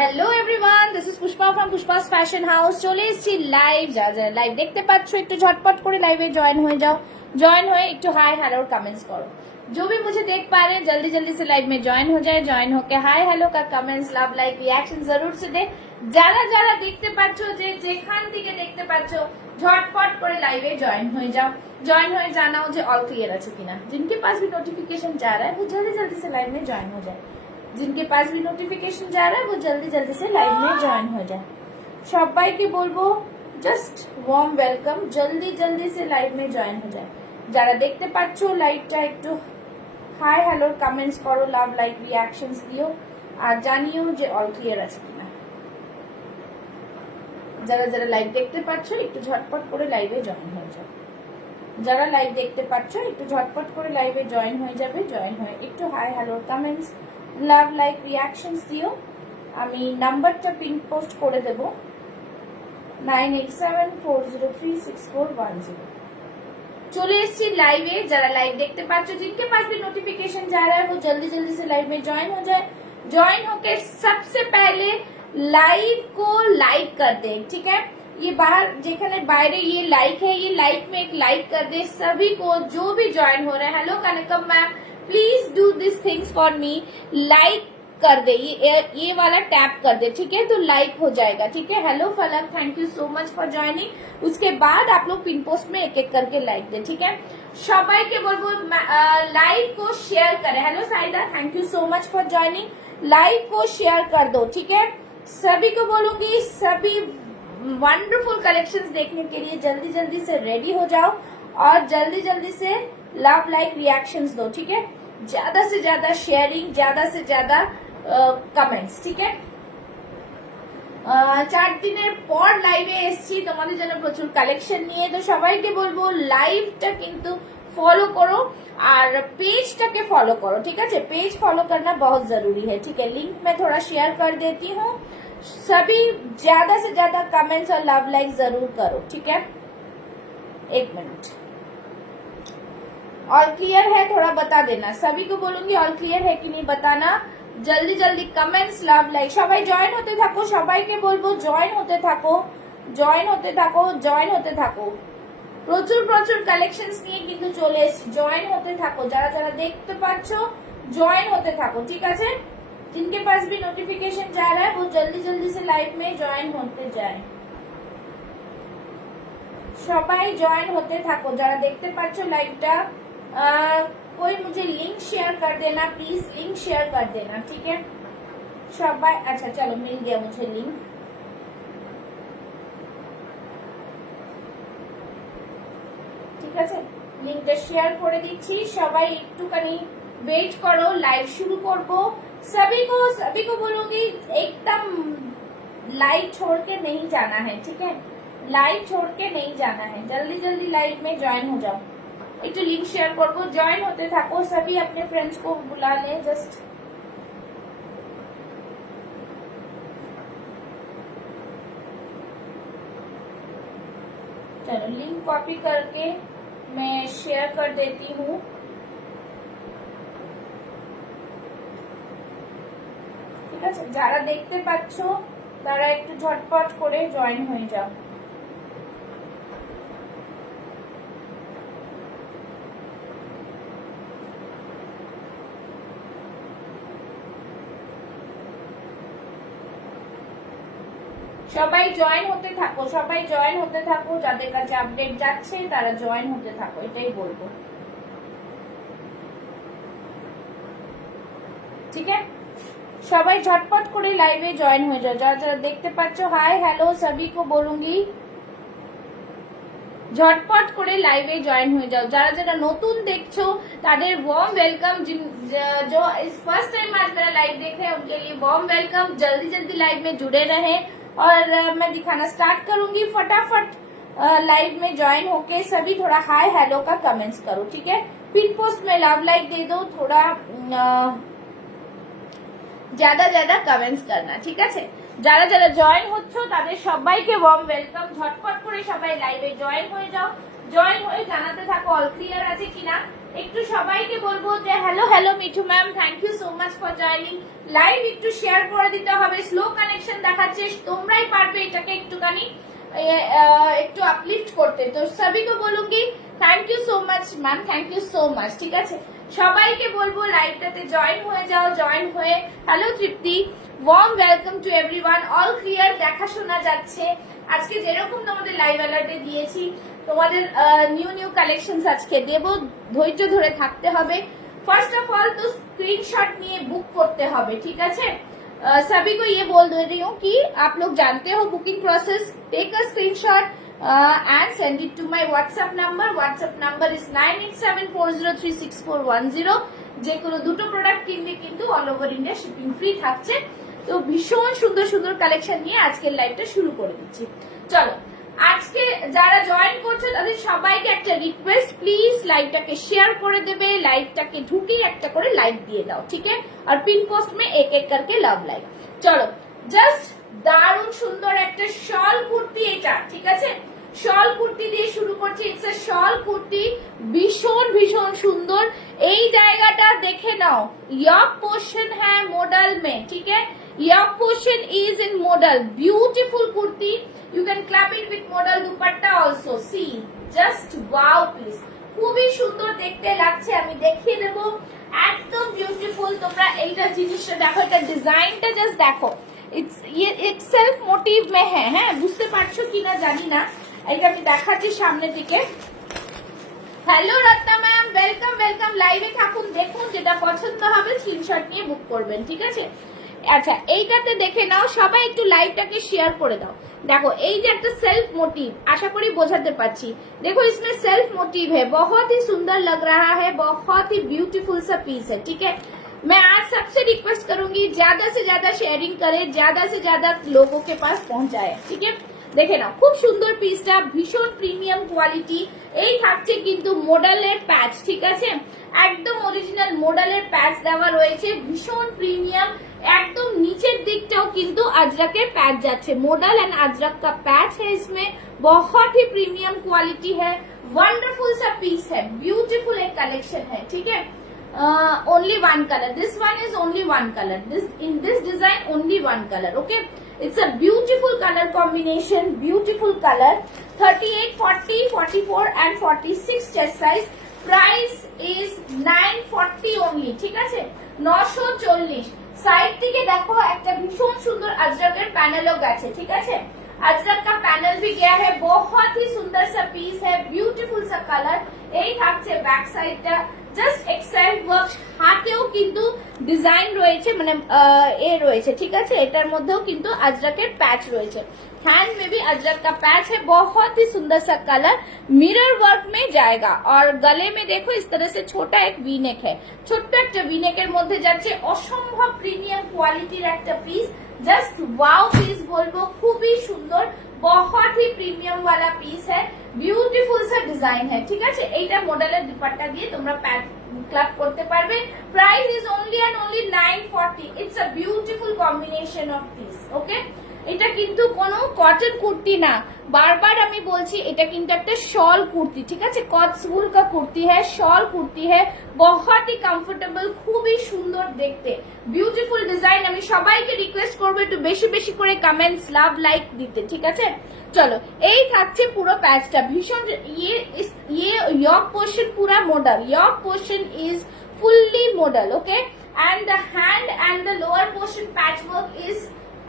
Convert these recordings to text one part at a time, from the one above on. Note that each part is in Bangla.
Hello everyone, this is Pushpa from Pushpa's fashion house. চলে এসেছি লাইভ। যারা যারা লাইভ দেখতে পাচ্ছ একটু ঝটপট করে लाइव ज्वाइन हो जाओ। ज्वाइन हुए एक तो हाय हेलो कमेंट्स करो। जो भी मुझे देख पा रहे हैं जल्दी जल्दी से लाइव में ज्वाइन हो जाए। ज्वाइन होके हाय हेलो का कमेंट्स लव लाइक रिएक्शन जरूर से दे। যারা যারা দেখতে পাচ্ছ যে যেখান থেকে দেখতে পাচ্ছ ঝটপট করে লাইভে জয়েন হয়ে যাও। জয়েন হয়ে জানাও যে অল ক্লিयर আছে কিনা। जिनके पास भी नोटिफिकेशन जा रहा है वो जल्दी जल्दी से लाइव में ज्वाइन हो जाए। जिनके पास भी नोटिफिकेशन जा रहा है वो जल्दी जल्दी से लाइव में ज्वाइन हो जाए। সবাইকে বলবো জাস্ট ওয়ার্ম ওয়েলকাম, জলদি জলদি সে লাইভ में ज्वाइन हो जाए। যারা দেখতে পাচ্ছ লাইভটা একটু হাই হ্যালো কমেন্টস করো, লাভ লাইক রিঅ্যাকশনস দিও আর জানিও যে অল ক্লিয়ার আছে কিনা। যারা যারা লাইভ দেখতে পাচ্ছ একটু ঝটপট করে লাইভে জয়েন হয়ে যাও। যারা লাইভ দেখতে পাচ্ছ একটু ঝটপট করে লাইভে জয়েন হয়ে যাবে। জয়েন হয়ে একটু hi hello comments love like reactions দিও। আমি নাম্বারটা পিন পোস্ট করে দেব 9874036410। चले एसছি लाइवे। जरा लाइव देखते पाচ্ছ जिनके पास भी नोटिफिकेशन जा रहा है वो जल्दी जल्दी से लाइव में ज्वाइन हो जाए। ज्वाइन होके सबसे पहले लाइव को लाइक कर दे, ठीक है। ये बाहर जेखने बाहरे ये लाइक है, ये लाइक में एक लाइक कर दे सभी को जो भी ज्वाइन हो रहे हैं। Hello Kanakam ma'am, please do this things for me. Like कर दे, ये वाला टैप कर दे, ठीक है, तो लाइक हो जाएगा, ठीक है। हेलो फलक, thank you so much for joining. उसके बाद आप लोग पिन पोस्ट में एक एक करके लाइक दे, ठीक है। সবাইকে বলবো लाइव को शेयर करें। Hello Saida, thank you so much for joining. Live को शेयर कर दो, ठीक है। सभी को बोलूंगी सभी वंडरफुल कलेक्शंस देखने के लिए जल्दी जल्दी से रेडी हो जाओ और जल्दी जल्दी से लव लाइक रिएक्शंस दो, ठीक है। ज्यादा से ज्यादा शेयरिंग, ज्यादा से ज्यादा कमेंट्स, ठीक है। 4 দিনের পর লাইভে এসেছি তোমাদের জন্য প্রচুর কালেকশন নিয়ে। তো সবাইকে বলবো লাইভটা কিন্তু फॉलो करो और पेज के फॉलो करो, ठीक है। पेज फॉलो करना बहुत जरूरी है, ठीक है। लिंक मैं थोड़ा शेयर कर देती हूँ। सभी ज्यादा से ज्यादा कमेंट्स और लव लाइक जरूर करो, ठीक है। 1 मिनट। ऑल क्लियर है थोड़ा बता देना। सभी को बोलूंगी ऑल क्लियर है कि नहीं बताना। जल्दी जल्दी कमेंट्स लव लाइक। সবাই জয়েন হতে থাকো। সবাইকে বলবো জয়েন হতে থাকো, জয়েন হতে থাকো, জয়েন হতে থাকো। প্রচুর প্রচুর কালেকশনস নিয়ে কিন্তু চলে এসেছি। জয়েন হতে থাকো। যারা যারা দেখতে পাচ্ছ জয়েন হতে থাকো, ঠিক আছে। जिनके पास भी नोटिफिकेशन जा रहा है वो जल्दी जल्दी से लाइव में ज्वाइन होते जाए। সবাই জয়েন হতে থাকো। যারা দেখতে পাচ্ছ লাইভটা कोई मुझे लिंक शेयर कर देना प्लीज, लिंक शेयर कर देना, ठीक है। সবাই अच्छा चलो मिल गया मुझे लिंक, ঠিক আছে। লিংকটা শেয়ার করে দিচ্ছি। সবাই একটুখানি वेट करो, लाइव शुरू করব। सभी को बोलूंगी एकदम लाइव छोड़ के नहीं जाना है, ठीक है। लाइव छोड़ के नहीं जाना है। जल्दी जल्दी लाइव में ज्वाइन हो जाओ। একটু লিংক শেয়ার করবো, জয়েন হতে থাকো। सभी अपने फ्रेंड्स को बुला लें जस्ट। चलो लिंक कॉपी करके मैं शेयर कर देती हूँ। ঠিক আছে, যারা দেখতে পাচ্ছ তারা একটু ঝটপট করে জয়েন হয়ে যাও। সবাই জয়েন হতে থাকো, সবাই জয়েন হতে থাকো। যাদের কাছে আপডেট যাচ্ছে তারা জয়েন হতে থাকো, এটাই বলবো, ঠিক है। সবাই ঝটপট করে লাইভে জয়েন হয়ে যাও। যারা যারা দেখতে পাচ্ছ হাই হ্যালো সবই को बोलूंगी ঝটপট করে লাইভে জয়েন হয়ে যাও। যারা যারা নতুন দেখছো তাদের वार्म वेलकम। जो इस फर्स्ट टाइम आज मेरा लाइव देख रहे हैं उनके लिए वार्म वेलकम। जल्दी जल्दी लाइव में जुड़े रहे और मैं दिखाना स्टार्ट करूंगी। फटाफट लाइव में ज्वाइन होके सभी थोड़ा हाय हेलो का कमेंट्स करो, ठीक है। पिन पोस्ट में लव लाइक दे दो, थोड़ा ज्यादा ज्यादा कमेंट्स करना, ঠিক আছে। যারা যারা জয়েন হচ্ছ তাদের সবাইকে ওয়ার্ম ওয়েলকাম। ঝটপট করে সবাই লাইভে জয়েন হয়ে যাও। জয়েন হয়ে জানাতে থাকো অল ক্লিয়ার আছে কিনা। একটু সবাইকে বলবো যে hello hello Mithu ma'am, thank you so much for joining. Live একটু শেয়ার করে দিতে হবে, স্লো কানেকশন দেখাচ্ছে, তোমরাই পারবে এটাকে একটুখানি একটু আপলিফট করতে। তো সবই को बोलूंगी thank you so much ma'am, thank you so much. ঠিক আছে, সবাইকে বলবো লাইভটাতে জয়েন হয়ে যাও, জয়েন হয়ে hello Tripti, warm welcome to everyone. All clear দেখা শোনা যাচ্ছে। আজকে যেরকম তোমাদের লাইভ অ্যালার্টে দিয়েছি, তোমাদের নিউ নিউ কালেকশন আজকে দেব, ধৈর্য ধরে থাকতে হবে। ফার্স্ট অফ অল তো स्क्रीनशॉट নিয়ে बुक করতে হবে, ঠিক আছে। सभी को ये बोल दे रही हूँ कि आप लोग जानते हो booking process. Take a screenshot and send it to my WhatsApp number. WhatsApp number is 9874036410। যে কোনো দুটো প্রোডাক্ট কিনলে কিন্তু all over India shipping free থাকছে। তো ভীষণ সুন্দর সুন্দর কালেকশন নিয়ে আজকের লাইভটা শুরু করে দিচ্ছি। চলো, আজকে যারা জয়েন করছো তাদের সবাইকে একটা রিকোয়েস্ট, প্লিজ লাইভটাকে শেয়ার করে দেবে, লাইভটাকে ঢুকে একটা করে লাইক দিয়ে দাও, ঠিক আছে। আর পিন পোস্ট মে এক এক करके লাভ লাইক। চলো, জাস্ট দারুণ সুন্দর একটা শল কুর্তি, এটা ঠিক আছে। শল কুর্তি দিয়ে শুরু করছি। ইটস এ শল কুর্তি, ভীষণ ভীষণ সুন্দর। এই জায়গাটা দেখে নাও, ইয়ক পোর্শন হ্যাঁ মডেল মে, ঠিক है। Yoke portion is in modal, beautiful kurti. You can club it with modal dupatta also. See, just wow piece. খুবই সুন্দর দেখতে লাগছে, আমি দেখিয়ে দেব। একদম বিউটিফুল। তোমরা এইটা জিনিসটা দেখো, এটা ডিজাইনটা জাস্ট দেখো। ইটস সেলফ মোটিভ মে হ্যাঁ, বুঝতে পারছো কিনা জানি না। এটা আমি দেখাচ্ছি সামনে থেকে। Hello Ratna ma'am, welcome welcome. লাইভে থাকুন, দেখুন, যেটা পছন্দ হবে স্ক্রিনশট নিয়ে বুক করবেন, ঠিক আছে। আচ্ছা, এইটাতে দেখে নাও, সবাই একটু লাইভটাকে শেয়ার করে দাও। দেখো, এই যে একটা সেলফ मोटिव, आशा करी বোঝাতে পারছি। देखो इसमें सेल्फ मोटिव है, बहुत ही सुंदर लग रहा है, बहुत ही ब्यूटीफुल सा पीस है, ठीक है। मैं आज सबसे रिक्वेस्ट करूंगी ज्यादा से ज्यादा शेयरिंग करे, ज्यादा से ज्यादा लोगों के पास पहुंचाए, ठीक है। দেখে নাও, খুব সুন্দর পিসটা, ভীষণ প্রিমিয়াম কোয়ালিটি। এই থাকছে কিন্তু মোডালের প্যাচ, ঠিক আছে, একদম অরিজিনাল মোডালের প্যাচ দেওয়া রয়েছে, ভীষণ প্রিমিয়াম। एकदम नीचे दिखटाও কিন্তু अजरक पैच যাচ্ছে, मोडल एंड अजरक का पैच है इसमें, बहुत ही प्रीमियम क्वालिटी है, वंडरफुल सा पीस है, ब्यूटीफुल एक कलेक्शन है, ठीक है। Only one colour, this one is only one colour, this in this design only one colour, okay. It's a beautiful colour combination, beautiful colour. 38, 40, 44 and 46 chest size. Price is 940 only, ठीक है, 940। साइड থেকে দেখো একটা ভীষণ সুন্দর अजरक पैनल গেছে, ঠিক আছে। अजरक का पैनल भी गया है, बहुत ही सुंदर सा पीस है, ब्यूटीफुल सा कलर। এই থাকছে ব্যাক সাইডটা, জাস্ট এক্সেল ওয়ার্ক, হাতেও কিন্তু ডিজাইন রয়েছে, মানে এ রয়েছে, ঠিক আছে। এটার মধ্যেও কিন্তু अजरक पैच রয়েছে, हैंड में भी अजरक का पैच है, बहुत ही सुंदर सा कलर, मिरर वर्क में जाएगा। और गले में देखो इस तरह से छोटा एक वी नेक है, ছোট্ট একটা वी नेकेর মধ্যে যাচ্ছে, অসম্ভব প্রিমিয়াম কোয়ালিটির একটা পিস, জাস্ট ওয়াও পিস বলবো, খুবই সুন্দর, बहुत ही प्रीमियम वाला पीस है, ब्यूटीफुल सा डिजाइन है, ठीक है। এইটা মডেলের দুপাট্টা দিয়ে তোমরা প্যাচ ক্লাব করতে পারবে। Price is only and only 940। It's a beautiful combination of peace, okay. এটা কিন্তু কোনো কটন কুর্তি না, বারবার আমি বলছি, এটা কিন্তু একটা শল কুর্তি, ঠিক আছে। কটসউল का কুর্তি है, শল কুর্তি है, बहुत ही कंफर्टेबल, খুবই সুন্দর দেখতে, বিউটিফুল ডিজাইন। আমি সবাইকে রিকোয়েস্ট করব একটু বেশি বেশি করে কমেন্টস, লাভ, লাইক দিতে, ঠিক আছে। চলো, এই থাকছে পুরো প্যাচটা, ভীষণ। ये यॉक पोर्शन पूरा model, yoke portion is fully model, okay. And the hand and the lower portion patch work is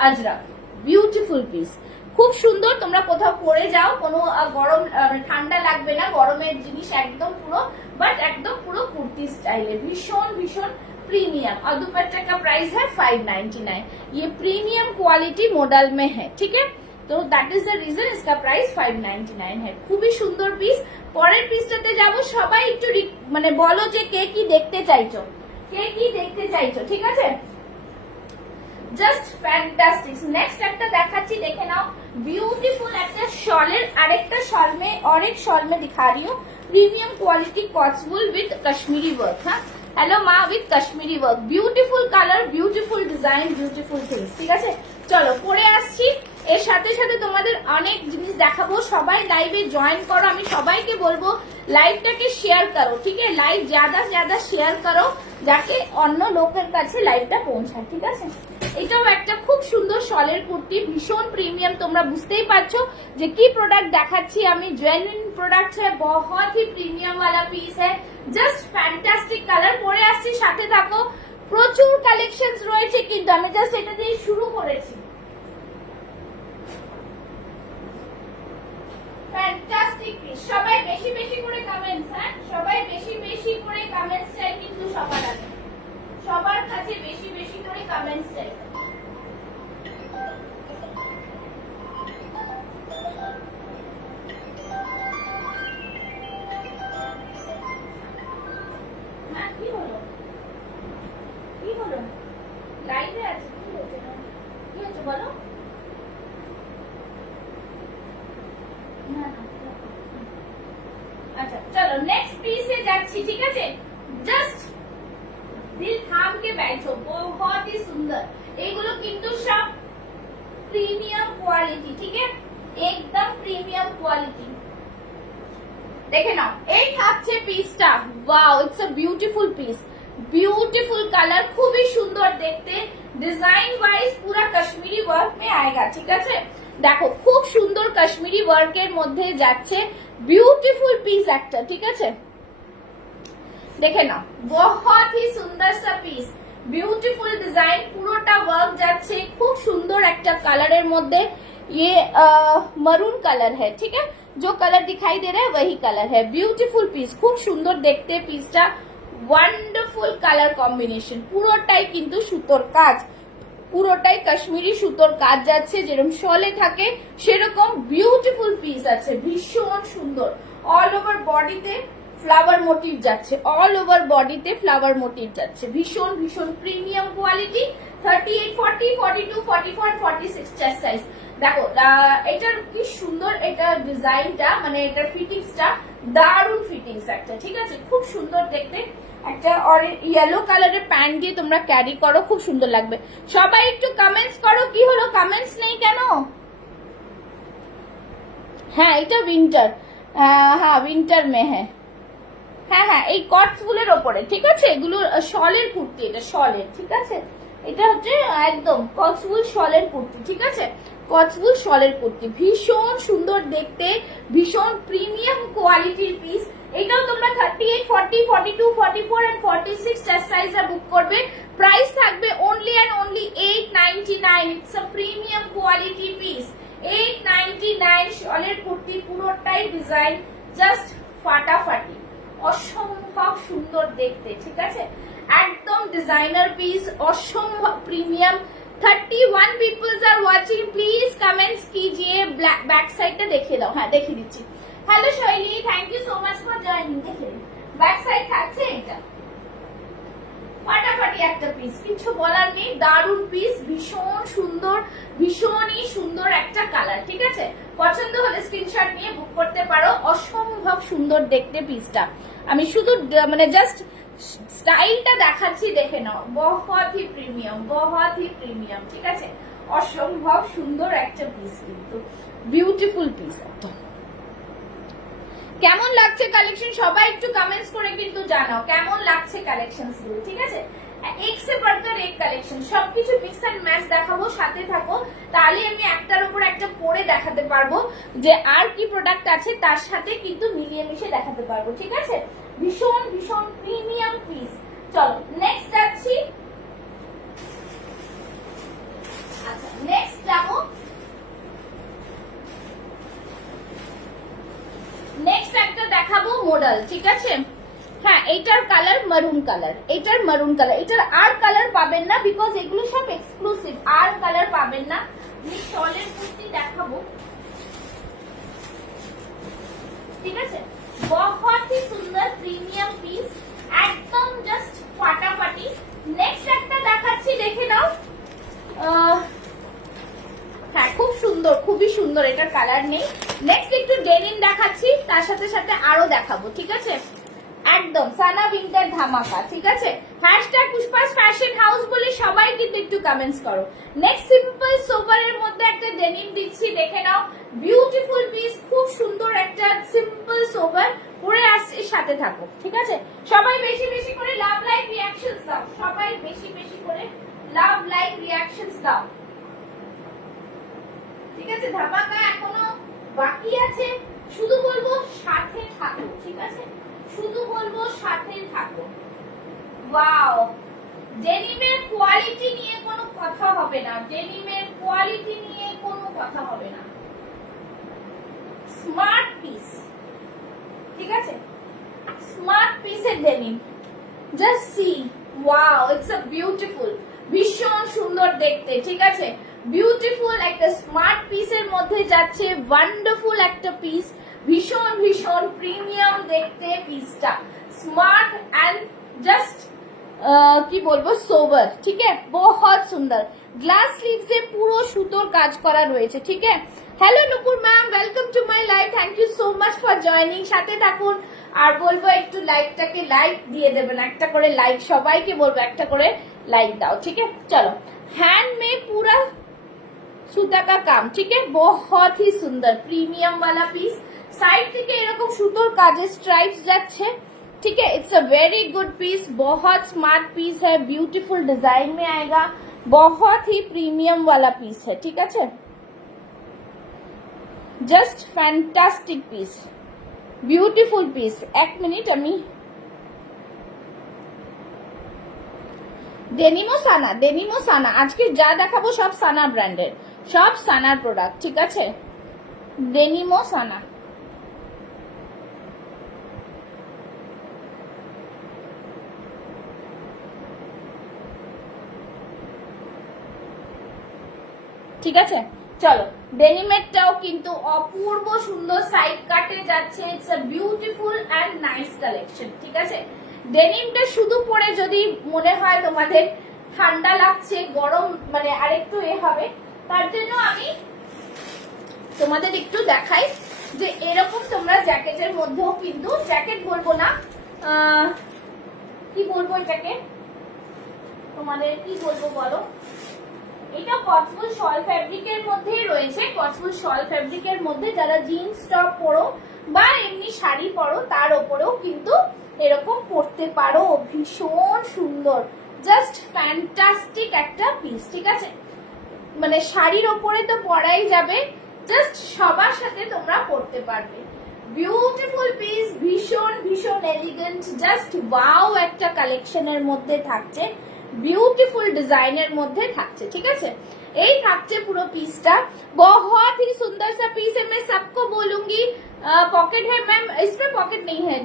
ajrakh, beautiful piece, খুব সুন্দর। তোমরা কোথাও পরে যাও, কোনো গরম ঠান্ডা লাগবে না, গরমের জিনিস একদম পুরো, বাট একদম পুরো কুর্তি স্টাইলে, ভীষণ ভীষণ प्रीमियम। और दुपट्टे का प्राइस है 599। ये प्रीमियम क्वालिटी मॉडल में है, ठीक है। तो दैट इज द रीजन इसका प्राइस 599 है। খুবই সুন্দর পিস। পরের পিসটাতে যাব, সবাই একটু মানে বলো যে কে কি দেখতে চাইছো, কে কি দেখতে চাইছো, ঠিক আছে। Just fantastic. নেক্সট একটা দেখাচ্ছি, দেখে নাও, ब्यूटीफुल একটা শলের আরেকটা শল में और एक शॉल में दिखा रही हूँ, प्रीमियम क्वालिटी कॉट्सवुल विद कश्मीरी वर्क। हाँ, हेलो माँ, with Kashmiri work, beautiful colour, beautiful design, beautiful things, ঠিক আছে। চলো পরে আসছি। এর সাথে সাথে তোমাদের অনেক জিনিস দেখাবো। সবাই লাইভে জয়েন করো, আমি সবাইকে বলবো লাইভটাকে শেয়ার করো, ঠিক আছে? লাইভ ज्यादा শেয়ার করো যাতে অন্য লোকের কাছে লাইভটা পৌঁছায়, ঠিক আছে? এটাও একটা খুব সুন্দর শলের কুর্তি, ভীষণ প্রিমিয়াম। তোমরা বুঝতেই পারছো যে কি প্রোডাক্ট দেখাচ্ছি আমি। জেনুইন প্রোডাক্ট है, बहुत ही प्रीमियम वाला पीस है, জাস্ট ফ্যান্টাস্টিক কালার। পরে আসছি, সাথে থাকো। প্রচুর কালেকশনস রয়েছে, কিন্তু আমি জাস্ট এটা দিয়ে শুরু করেছি। Fantastic piece. সবাই বেশি বেশি করে কমেন্টস, হ্যাঁ সবাই বেশি বেশি করে কমেন্টস চাই, কিন্তু সবার আগে সবার কাছে বেশি বেশি করে কমেন্টস চাই। হ্যাঁ কি হলো, কি হলো? লাইভে আছে, কি হয়েছে? কি হয়েছে বলো? अच्छा चलो नेक्स्ट पीस से যাচ্ছি, ঠিক আছে? জাস্ট দিল থাম के बैठो, बहुत ही सुंदर। এগুলো কিন্তু সব প্রিমিয়াম কোয়ালিটি, ঠিক আছে? একদম প্রিমিয়াম কোয়ালিটি। দেখে নাও, এই থাকছে পিসটা। Wow, it's a beautiful piece, beautiful colour, খুবই সুন্দর দেখতে। ডিজাইন ওয়াইজ পুরা কাশ্মীরি ওয়ার্ক মে আয়েগা, ঠিক আছে? দেখো খুব সুন্দর কাশ্মীরি ওয়ার্কের মধ্যে যাচ্ছে, বিউটিফুল পিস একটা, ঠিক আছে? দেখে নাও, बहुत ही সুন্দর সা পিস, বিউটিফুল ডিজাইন, পুরোটা ওয়ার্ক যাচ্ছে, খুব সুন্দর একটা কালারের মধ্যে। ये मरून कलर है, ठीक है? जो कलर दिखाई दे रहा है वही कलर है। ब्यूटीफुल पीस, खूब सुंदर देखते पीसটা, ওয়ান্ডারফুল কালার কম্বিনেশন। পুরোটাই কিন্তু সুতোর কাজ, পুরোটাই কাশ্মীরি সুতোর কাজ যাচ্ছে, যেরকম শলে থাকে সেরকম বিউটিফুল পিস আছে, ভীষণ সুন্দর। অল ওভার বডিতে ফ্লাওয়ার মোটিভ যাচ্ছে, অল ওভার বডিতে ফ্লাওয়ার মোটিভ যাচ্ছে, ভীষণ ভীষণ প্রিমিয়াম কোয়ালিটি। 38, 40, 42, 44, 46 chest size. দেখো এটার কি সুন্দর, এটা ডিজাইনটা মানে এটার ফিটিংসটা দারুণ ফিটিংস একটা, ঠিক আছে? খুব সুন্দর দেখতে। একটা ইয়েলো কালারের প্যান্ট দিয়ে তোমরা ক্যারি করো, খুব সুন্দর লাগবে। সবাই একটু কমেন্টস করো, কি হলো কমেন্টস নেই কেন? হ্যাঁ এটা উইন্টার, হ্যাঁ উইন্টার মে হ্যাঁ হ্যাঁ হ্যাঁ এই কটস গুলোর ওপরে, ঠিক আছে? এগুলো শলের কুর্তি, এটা শলের, ঠিক আছে? এটা হচ্ছে একদম কটসউল শলের কুর্তি, ঠিক আছে? কটসউল শলের কুর্তি, ভীষণ সুন্দর দেখতে, ভীষণ প্রিমিয়াম কোয়ালিটির পিস। এটাও তোমরা 38, 40, 42, 44 and 46 চেস্ট সাইজে বুক করবে। প্রাইস থাকবে only and only 899। It's a premium quality piece, 899। শলের কুর্তি, পুরোটাই ডিজাইন জাস্ট ফাটাফাটি, অসম্ভব সুন্দর দেখতে, ঠিক আছে? একদম ডিজাইনার পিস, অসম্ভব premium. 31 peoples are watching, please comments कीजिए। बैक সাইডটা দেখিয়ে দাও। হ্যাঁ দেখিয়ে দিচ্ছি। Hello Shaili, thank you so much for joining. দেখে ব্যাক সাইড থাকছে এটা, ফাটাফাটি একটা পিস, কিছু বলার নেই, দারুণ পিস, ভীষণ সুন্দর, ভীষণই সুন্দর একটা কালার, ঠিক আছে? পছন্দ হলে স্ক্রিনশট নিয়ে বুক করতে পারো। অসম্ভব সুন্দর দেখতে পিসটা, আমি শুধু মানে জাস্ট স্টাইলটা দেখাচ্ছি, দেখে নাও। बहुत ही প্রিমিয়াম, बहुत ही প্রিমিয়াম, ঠিক আছে? অসম্ভব সুন্দর একটা পিস, কিন্তু বিউটিফুল পিস একদম। কেমন লাগছে কালেকশন সবাই একটু কমেন্টস করে কিন্তু জানাও কেমন লাগছে কালেকশনস গুলো, ঠিক আছে? এক সে बढ़कर এক কালেকশন, সবকিছু মিক্স এন্ড ম্যাচ দেখাবো, সাথে থাকো। তাহলে আমি একটার উপর একটা পরে দেখাতে পারবো যে আর কি প্রোডাক্ট আছে, তার সাথে কিন্তু মিলিয়ে মিশে দেখাতে পারবো, ঠিক আছে? ভীষণ ভীষণ প্রিমিয়াম পিস। চলো নেক্সট যাচ্ছি। আচ্ছা নেক্সট যাবো, নেক্সট একটা দেখাবো মডেল, ঠিক আছে? হ্যাঁ এটার কালার মারুন কালার, এটার মারুন কালার, এটার আর কালার পাবেন না, বিকজ এগুলো সব এক্সক্লুসিভ, আর কালার পাবেন না। আমি শলের কুর্তি দেখাবো, ঠিক আছে? बहुत ही সুন্দর প্রিমিয়াম পিস, একদম জাস্ট ফাটাফাটি। নেক্সট একটা দেখাচ্ছি, দেখে নাও। হ্যাঁ খুব সুন্দর, খুবই সুন্দর, এটার কালার নেই। নেক্সট একটু ডেনিম দেখাচ্ছি, তার সাথে সাথে আরো দেখাবো, ঠিক আছে? একদম সানা উইন্টার ধামাকা, ঠিক আছে? হ্যাশট্যাগ পুষ্পাস ফ্যাশন হাউস বলে সবাই কিন্তু একটু কমেন্টস করো। নেক্সট সিম্পল সোবারের মধ্যে একটা ডেনিম দিচ্ছি, দেখে নাও। বিউটিফুল পিস, খুব সুন্দর একটা সিম্পল সোবার পরে আসছে, সাথে থাকো, ঠিক আছে? সবাই বেশি বেশি করে লাভ লাইক রিঅ্যাকশনস দাও, সবাই বেশি বেশি করে লাভ লাইক রিঅ্যাকশনস দাও, ঠিক আছে? ধামাকা এখনো বাকি আছে, শুধু বলবো সাথে থাকো, ঠিক আছে? শুধু বলবো সাথে থাকো। ওয়াও, ডেনিমের কোয়ালিটি নিয়ে কোনো কথা হবে না, ডেনিমের কোয়ালিটি নিয়ে কোনো কথা হবে না। স্মার্ট পিস, ঠিক আছে? স্মার্ট পিসের denim, just see, wow, it's a beautiful, ভীষণ সুন্দর দেখতে, ঠিক আছে? বিউটিফুল একটা স্মার্ট পিসের মধ্যে যাচ্ছে, ওয়ান্ডারফুল একটা পিস, ভীষণ ভীষণ প্রিমিয়াম দেখতে পিসটা, স্মার্ট অ্যান্ড জাস্ট কি বলবো সোবার, ঠিক আছে? বহুত সুন্দর, গ্লাস স্লিভসে পুরো সুতোর কাজ করা রয়েছে, ঠিক আছে? Hello Nupur ma'am, welcome to my live, thank you so much for joining, সাথে থাকুন। আর বলবো একটু লাইকটাকে লাইক দিয়ে দেবেন, একটা করে লাইক, সবাইকে বলবো একটা করে লাইক দাও, ঠিক আছে? চলো, हैंड में पूरा सूता का काम, ठीक है? बहुत ही सुंदर प्रीमियम वाला पीस, साइड থেকে এরকম সুতোর কাজে স্ট্রাইপস যাচ্ছে, ठीक है? It's a very good piece, बहुत स्मार्ट पीस है, ब्यूटीफुल डिजाइन में आएगा, बहुत ही प्रीमियम वाला पीस है, ठीक है? Just fantastic piece, beautiful piece. एक मिनट, আমি ডেনিমো সানা, ডেনিমো সানা, আজকে যা দেখাবো সব সানা ব্র্যান্ডের, সব সানার প্রোডাক্ট, ঠিক আছে? ডেনিমো সানা, ঠিক আছে? চলো, ডেনিমেরটাও কিন্তু অপূর্ব সুন্দর সাইড কাটে যাচ্ছে, it's a beautiful and nice collection, ঠিক আছে? ডেনিমটা শুধু পরে যদি মনে হয় তোমাদের ঠান্ডা লাগছে, গরম মানে আরেকটু হবে, তার জন্য আমি তোমাদের একটু দেখাই যে এরকম তোমরা জ্যাকেটের মধ্যেও কিন্তু, জ্যাকেট বলবো না, কি বলবো এটাকে, তোমাদের কি বলবো বলো, এটা কটসফুল শল ফ্যাব্রিকের মধ্যেই রয়েছে, কটসফুল শল ফ্যাব্রিকের মধ্যে যারা জিন্স টপ পরো বা এমনি শাড়ি পরো তার উপরেও কিন্তু এরকম পরতে পারো, ভীষণ সুন্দর, জাস্ট ফ্যান্টাস্টিক একটা পিস, ঠিক আছে? মানে শাড়ির ওপরে তো পরাই যাবে, জাস্ট সবার সাথে তোমরা পরতে পারবে, বিউটিফুল পিস, ভীষণ ভীষণ এলিগেন্ট, জাস্ট ওয়াও একটা কালেকশনের মধ্যে থাকছে, ब्यूटीफुल डिजाइनर मध्य থাকছে, ঠিক আছে? এই থাকছে পুরো পিসটা, बहुत ही सुंदर सा पीस है। मैं सबको बोलूंगी पॉकेट है मैम, इसमें पॉकेट नहीं है,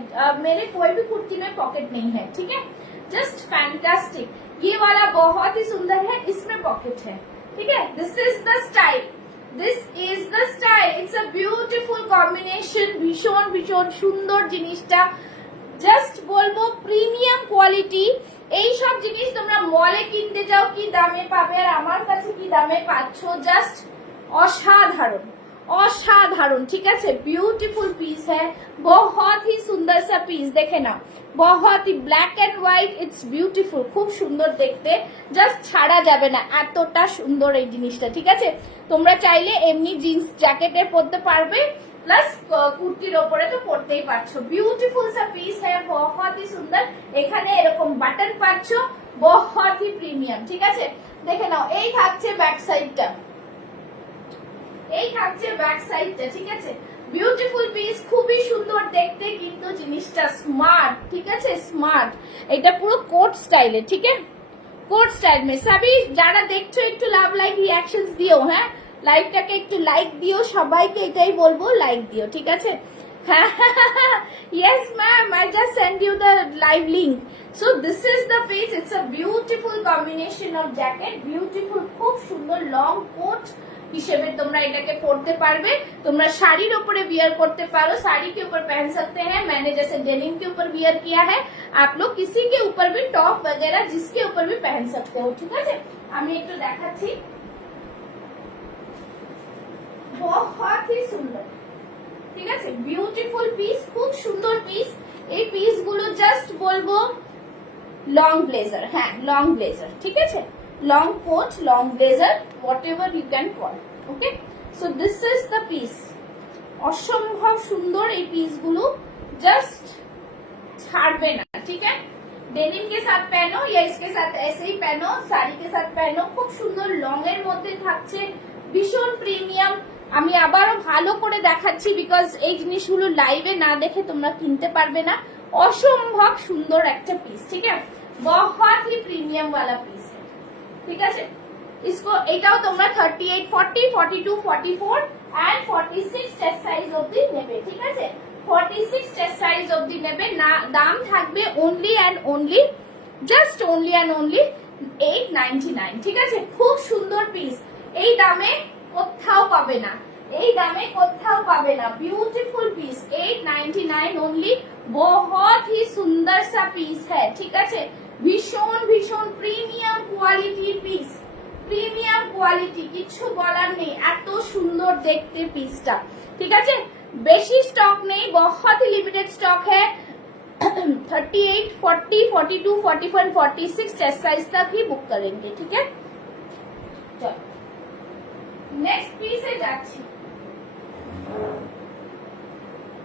मेरे कोई भी कुर्ती में पॉकेट नहीं है, ठीक है? जस्ट फैंटास्टिक, ये वाला बहुत ही सुंदर है, इसमें पॉकेट है, ठीक है? This is the style, this is the style, it's a beautiful combination, भीषण भीषण सुंदर জিনিসটা, জাস্ট বলবো প্রিমিয়াম কোয়ালিটি। এই সব জিনিস তোমরা মলে কিনতে যাও কি দামে পাবে, আর আমার কাছে কি দামে পাচ্ছ, জাস্ট অসাধারণ অসাধারণ, ঠিক আছে? ब्यूटीफुल पीस है, बहुत ही सुंदर सा पीस, देखे ना, बहुत ही black and white, it's beautiful, খুব সুন্দর দেখতে, জাস্ট ছাড়া যাবে না, এতটা সুন্দর এই জিনিসটা, ঠিক আছে? তোমরা চাইলে এমনি জিন্স জ্যাকেটে পরতে পারবে, প্লাস কুর্তির ওপরে তো পরতেই পারছো, বিউটিফুল সা পিস है, बहुत ही সুন্দর, এখানে এরকম বাটন পাচ্ছ, बहुत ही প্রিমিয়াম, ঠিক আছে? দেখে নাও, এই থাকছে ব্যাক সাইডটা, এই থাকছে ব্যাক সাইডটা, ঠিক আছে? বিউটিফুল পিস, খুবই সুন্দর দেখতে, কিন্তু জিনিসটা স্মার্ট, ঠিক আছে? স্মার্ট, এটা পুরো কোট স্টাইলে, ঠিক আছে? কোট স্টাইল মে সবই যারা দেখছো একটু লাভ লাইক রিঅ্যাকশনস দিও, হ্যাঁ, লাইভটাকে একটু লাইক দিও, সবাইকে এটাই বলবো, লাইক দিও, ঠিক আছে? Yes ma'am, I just send you the live link. So this is the piece, it's a beautiful combination of jacket, beautiful, খুব সুন্দর লং কোট হিসেবে তোমরা এটাকে পরতে পারবে, তোমরা শাড়ির উপরে वियर করতে পারো, साड़ी के ऊपर पहन सकते हैं, मैंने जैसे डेनिम के ऊपर वियर किया है, आप लोग किसी के ऊपर भी टॉप वगैरह जिसके ऊपर भी पहन सकते हो, ঠিক আছে? আমি একটু দেখাচ্ছি, बहुत ही সুন্দর, ঠিক আছে? বিউটিফুল পিস, খুব সুন্দর পিস, এই পিস গুলো জাস্ট বলবো লং ব্লেজার, হ্যাঁ লং ব্লেজার, ঠিক আছে? long coat, long blazer, whatever you can call. Okay, so this is the piece. অসম্ভব সুন্দর এই পিস গুলো, জাস্ট ছাড়বে না, ঠিক है। डेनिम के साथ पहनो या इसके साथ ऐसे ही पहनो, साड़ी के साथ पहनो, খুব সুন্দর লং এর মধ্যে থাকছে, ভীষণ প্রিমিয়াম। আমি আবারও ভালো করে দেখাচ্ছি বিকজ এই জিনিসগুলো লাইভে না দেখে তোমরা কিনতে পারবে না। অসম্ভব সুন্দর একটা পিস, ঠিক है, बहुत ही प्रीमियम वाला पीस है, ঠিক আছে। इसको এটাও তোমরা 38, 40, 42, 44 and 46 চেস্ট সাইজ অবধি নেবে, ঠিক আছে। 46 চেস্ট সাইজ অবধি নেবে না, দাম থাকবে only and only, just only and only 899, ঠিক আছে। খুব সুন্দর পিস, এই দামে কোথাও পাবে না, এই দামে কোথাও পাবে না। ब्यूटीफुल पीस 899 ओनली, बहुत ही सुंदर सा पीस है, ঠিক আছে। ভীষণ ভীষণ প্রিমিয়াম কোয়ালিটির পিস, প্রিমিয়াম কোয়ালিটি, কিছু বলার নেই, এত সুন্দর দেখতে পিসটা, ঠিক আছে। বেশি স্টক নেই, बहुत ही लिमिटेड स्टॉक है। 38, 40, 42, 44, 46 चेस्ट साइज तक ही बुक करेंगे, ठीक है। चलो नेक्स्ट पीस है जाच्छी,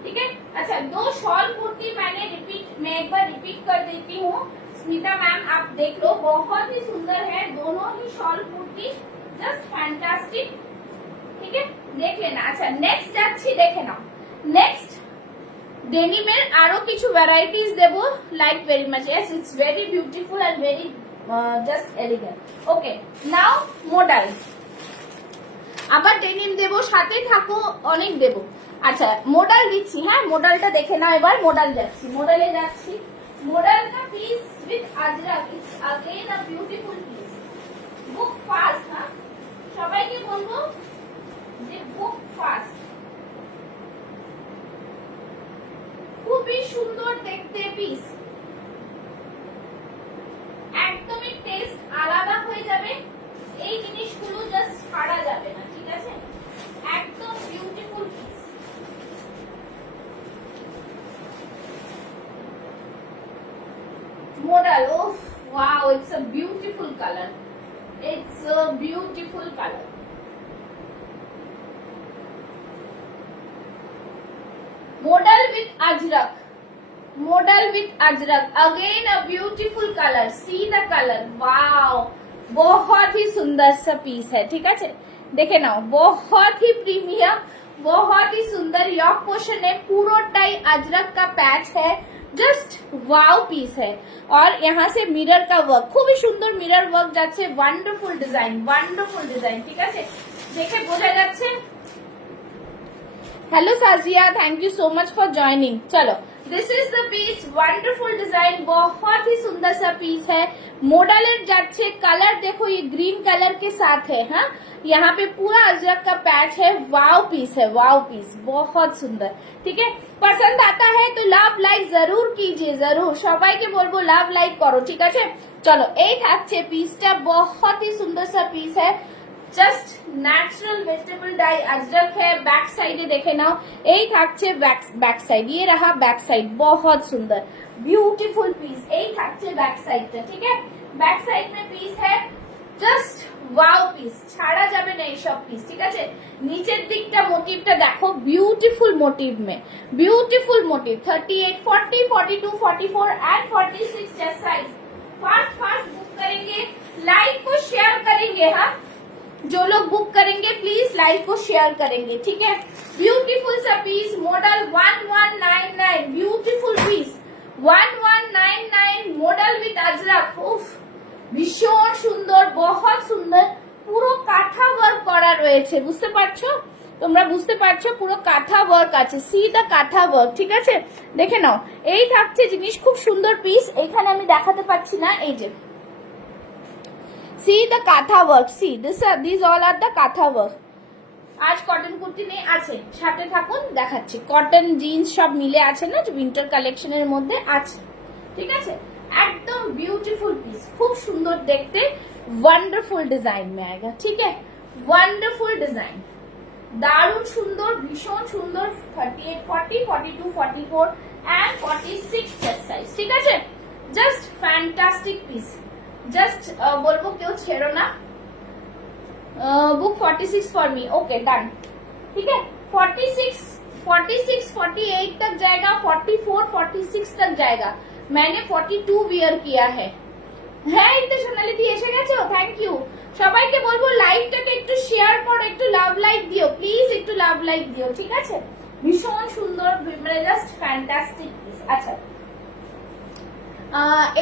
ठीक है। अच्छा, दो शॉल कुर्ती मैं एक बार रिपीट कर देती हूँ। स्मिता मैम आप देख लो, बहुत ही सुंदर है दोनों ही शॉल कुर्ती, जस्ट फैंटास्टिक, ठीक है, देख लेना। अच्छा नेक्स्ट যাচ্ছি, দেখে নাও। নেক্সট ডেনিমের আরো কিছু ভ্যারাইটিস দেব, like very much, yes it's very beautiful and very just elegant. Okay, now model, আবার ডেনিম দেব, সাথে থাকো, অনেক দেব। আচ্ছা মডেল দিচ্ছি, হ্যাঁ মডেলটা দেখে নাও এবার। মডেল যাচ্ছি, মডেলে যাচ্ছি। মডেল का piece with ajrakh, it's again a beautiful piece. Book fast, হ্যাঁ সবাইকে বলবো যে বুক ফাস্ট। খুবই সুন্দর দেখতে পিস, একদমই টেস্ট আলাদা হয়ে যাবে, এই জিনিসগুলো জাস্ট ছাড়া যাবে না, ঠিক আছে। একদম beautiful piece. Model, oh wow, it's a beautiful colour, it's a beautiful colour. model with ajrak, model with ajrak, again a beautiful color, see the color, wow, बहुत ही सुंदर सा पीस है, ठीक है। देखे नाओ, बहुत ही प्रीमियम, बहुत ही सुंदर यॉक पोर्शन है, पूरोटाई अजरक का पैच है, जस्ट वाव पीस है। और यहाँ से मिरर का वर्क, खूब ही सुंदर मिरर वर्क जाच्छे, वंडरफुल डिजाइन, वंडरफुल डिजाइन, ठीक है। देखे बोझा जाच्छे। Hello Sajiya, thank you so much for joining. चलो this is the piece, wonderful design, बहुत ही सुंदर सा पीस है। मॉडलेट जाच्छे, कलर देखो ये ग्रीन कलर के साथ है, हाँ यहाँ पे पूरा अजरक का पैच है, वाव पीस है, वाव पीस, बहुत सुंदर, ठीक है। पसंद आता है तो लव लाइक जरूर कीजिए, जरूर সবাইকে বলবো লাভ লাইক করো, ঠিক আছে। চলো এই থাকছে পিসটা, बहुत ही सुंदर सा पीस है, just natural vegetable die Ajrak है। बैक साइडে দেখে নাও, এই থাকছে बैक साइड, ये रहा बैक साइड, बहुत सुंदर ब्यूटीफुल पीस। এই থাকছে बैक साइडটা, ठीक है। बैक साइड में पीस है, জাস্ট ওয়াও পিস, ছাড়া যাবে না এইসব পিস, ঠিক আছে। নিচের দিকটা মোটিভটা দেখো, বিউটিফুল মোটিভ में, beautiful motive. 38, 40, 42, 44 and 46 chest size. Fast fast book करेंगे, लाइक को शेयर करेंगे, हाँ जो लोग बुक करेंगे प्लीज लाइक को शेयर करेंगे, ठीक है। ब्यूटीफुल सा piece, model 1199, beautiful piece 1199, model with ajrakh, उफ ভীষণ সুন্দর, बहुत সুন্দর, পুরো কাঁথা ওয়ার্ক করা রয়েছে, বুঝতে পারছো তোমরা, বুঝতে পারছো পুরো কাঁথা ওয়ার্ক আছে, সি দা কাঁথা ওয়ার্ক, ঠিক আছে। দেখে নাও, এই থাকছে জিনিস, খুব সুন্দর পিস। এইখানে আমি দেখাতে পাচ্ছি না, এই যে see the katha work, see these all are the katha work। আজ কটন কুর্তি নেই, আছে, সাথে থাকুন দেখাচ্ছি। কটন জিন্স সব মিলে আছে না, উইন্টার কালেকশনের মধ্যে আছে, ঠিক আছে। एकदम ब्यूटीफुल पीस, खूब सुंदर देखते, वंडरफुल डिजाइन में आएगा, ठीक है। वंडरफुल डिजाइन, दारुण सुंदर, भीषण सुंदर। 38, 40, 42, 44 एंड 46 चेस्ट साइज, ठीक है। जस्ट फैंटास्टिक पीस, জাস্ট বলবো কেউ ছেড়ো না। Book 46 for me, okay done. ठीक है, 46 48 तक जाएगा, 44 46 तक जाएगा। मैंने 42 वियर किया है। হ্যাঁ এই তো সোনালি দি এসে গেছো, থ্যাংক ইউ। সবাইকে বলবো লাইভটাকে একটু শেয়ার করো, একটু লাভ লাইক দিও প্লিজ, একটু লাভ লাইক দিও, ঠিক আছে? ভীষণ সুন্দর, মানে জাস্ট ফ্যান্টাস্টিক পিস। আচ্ছা,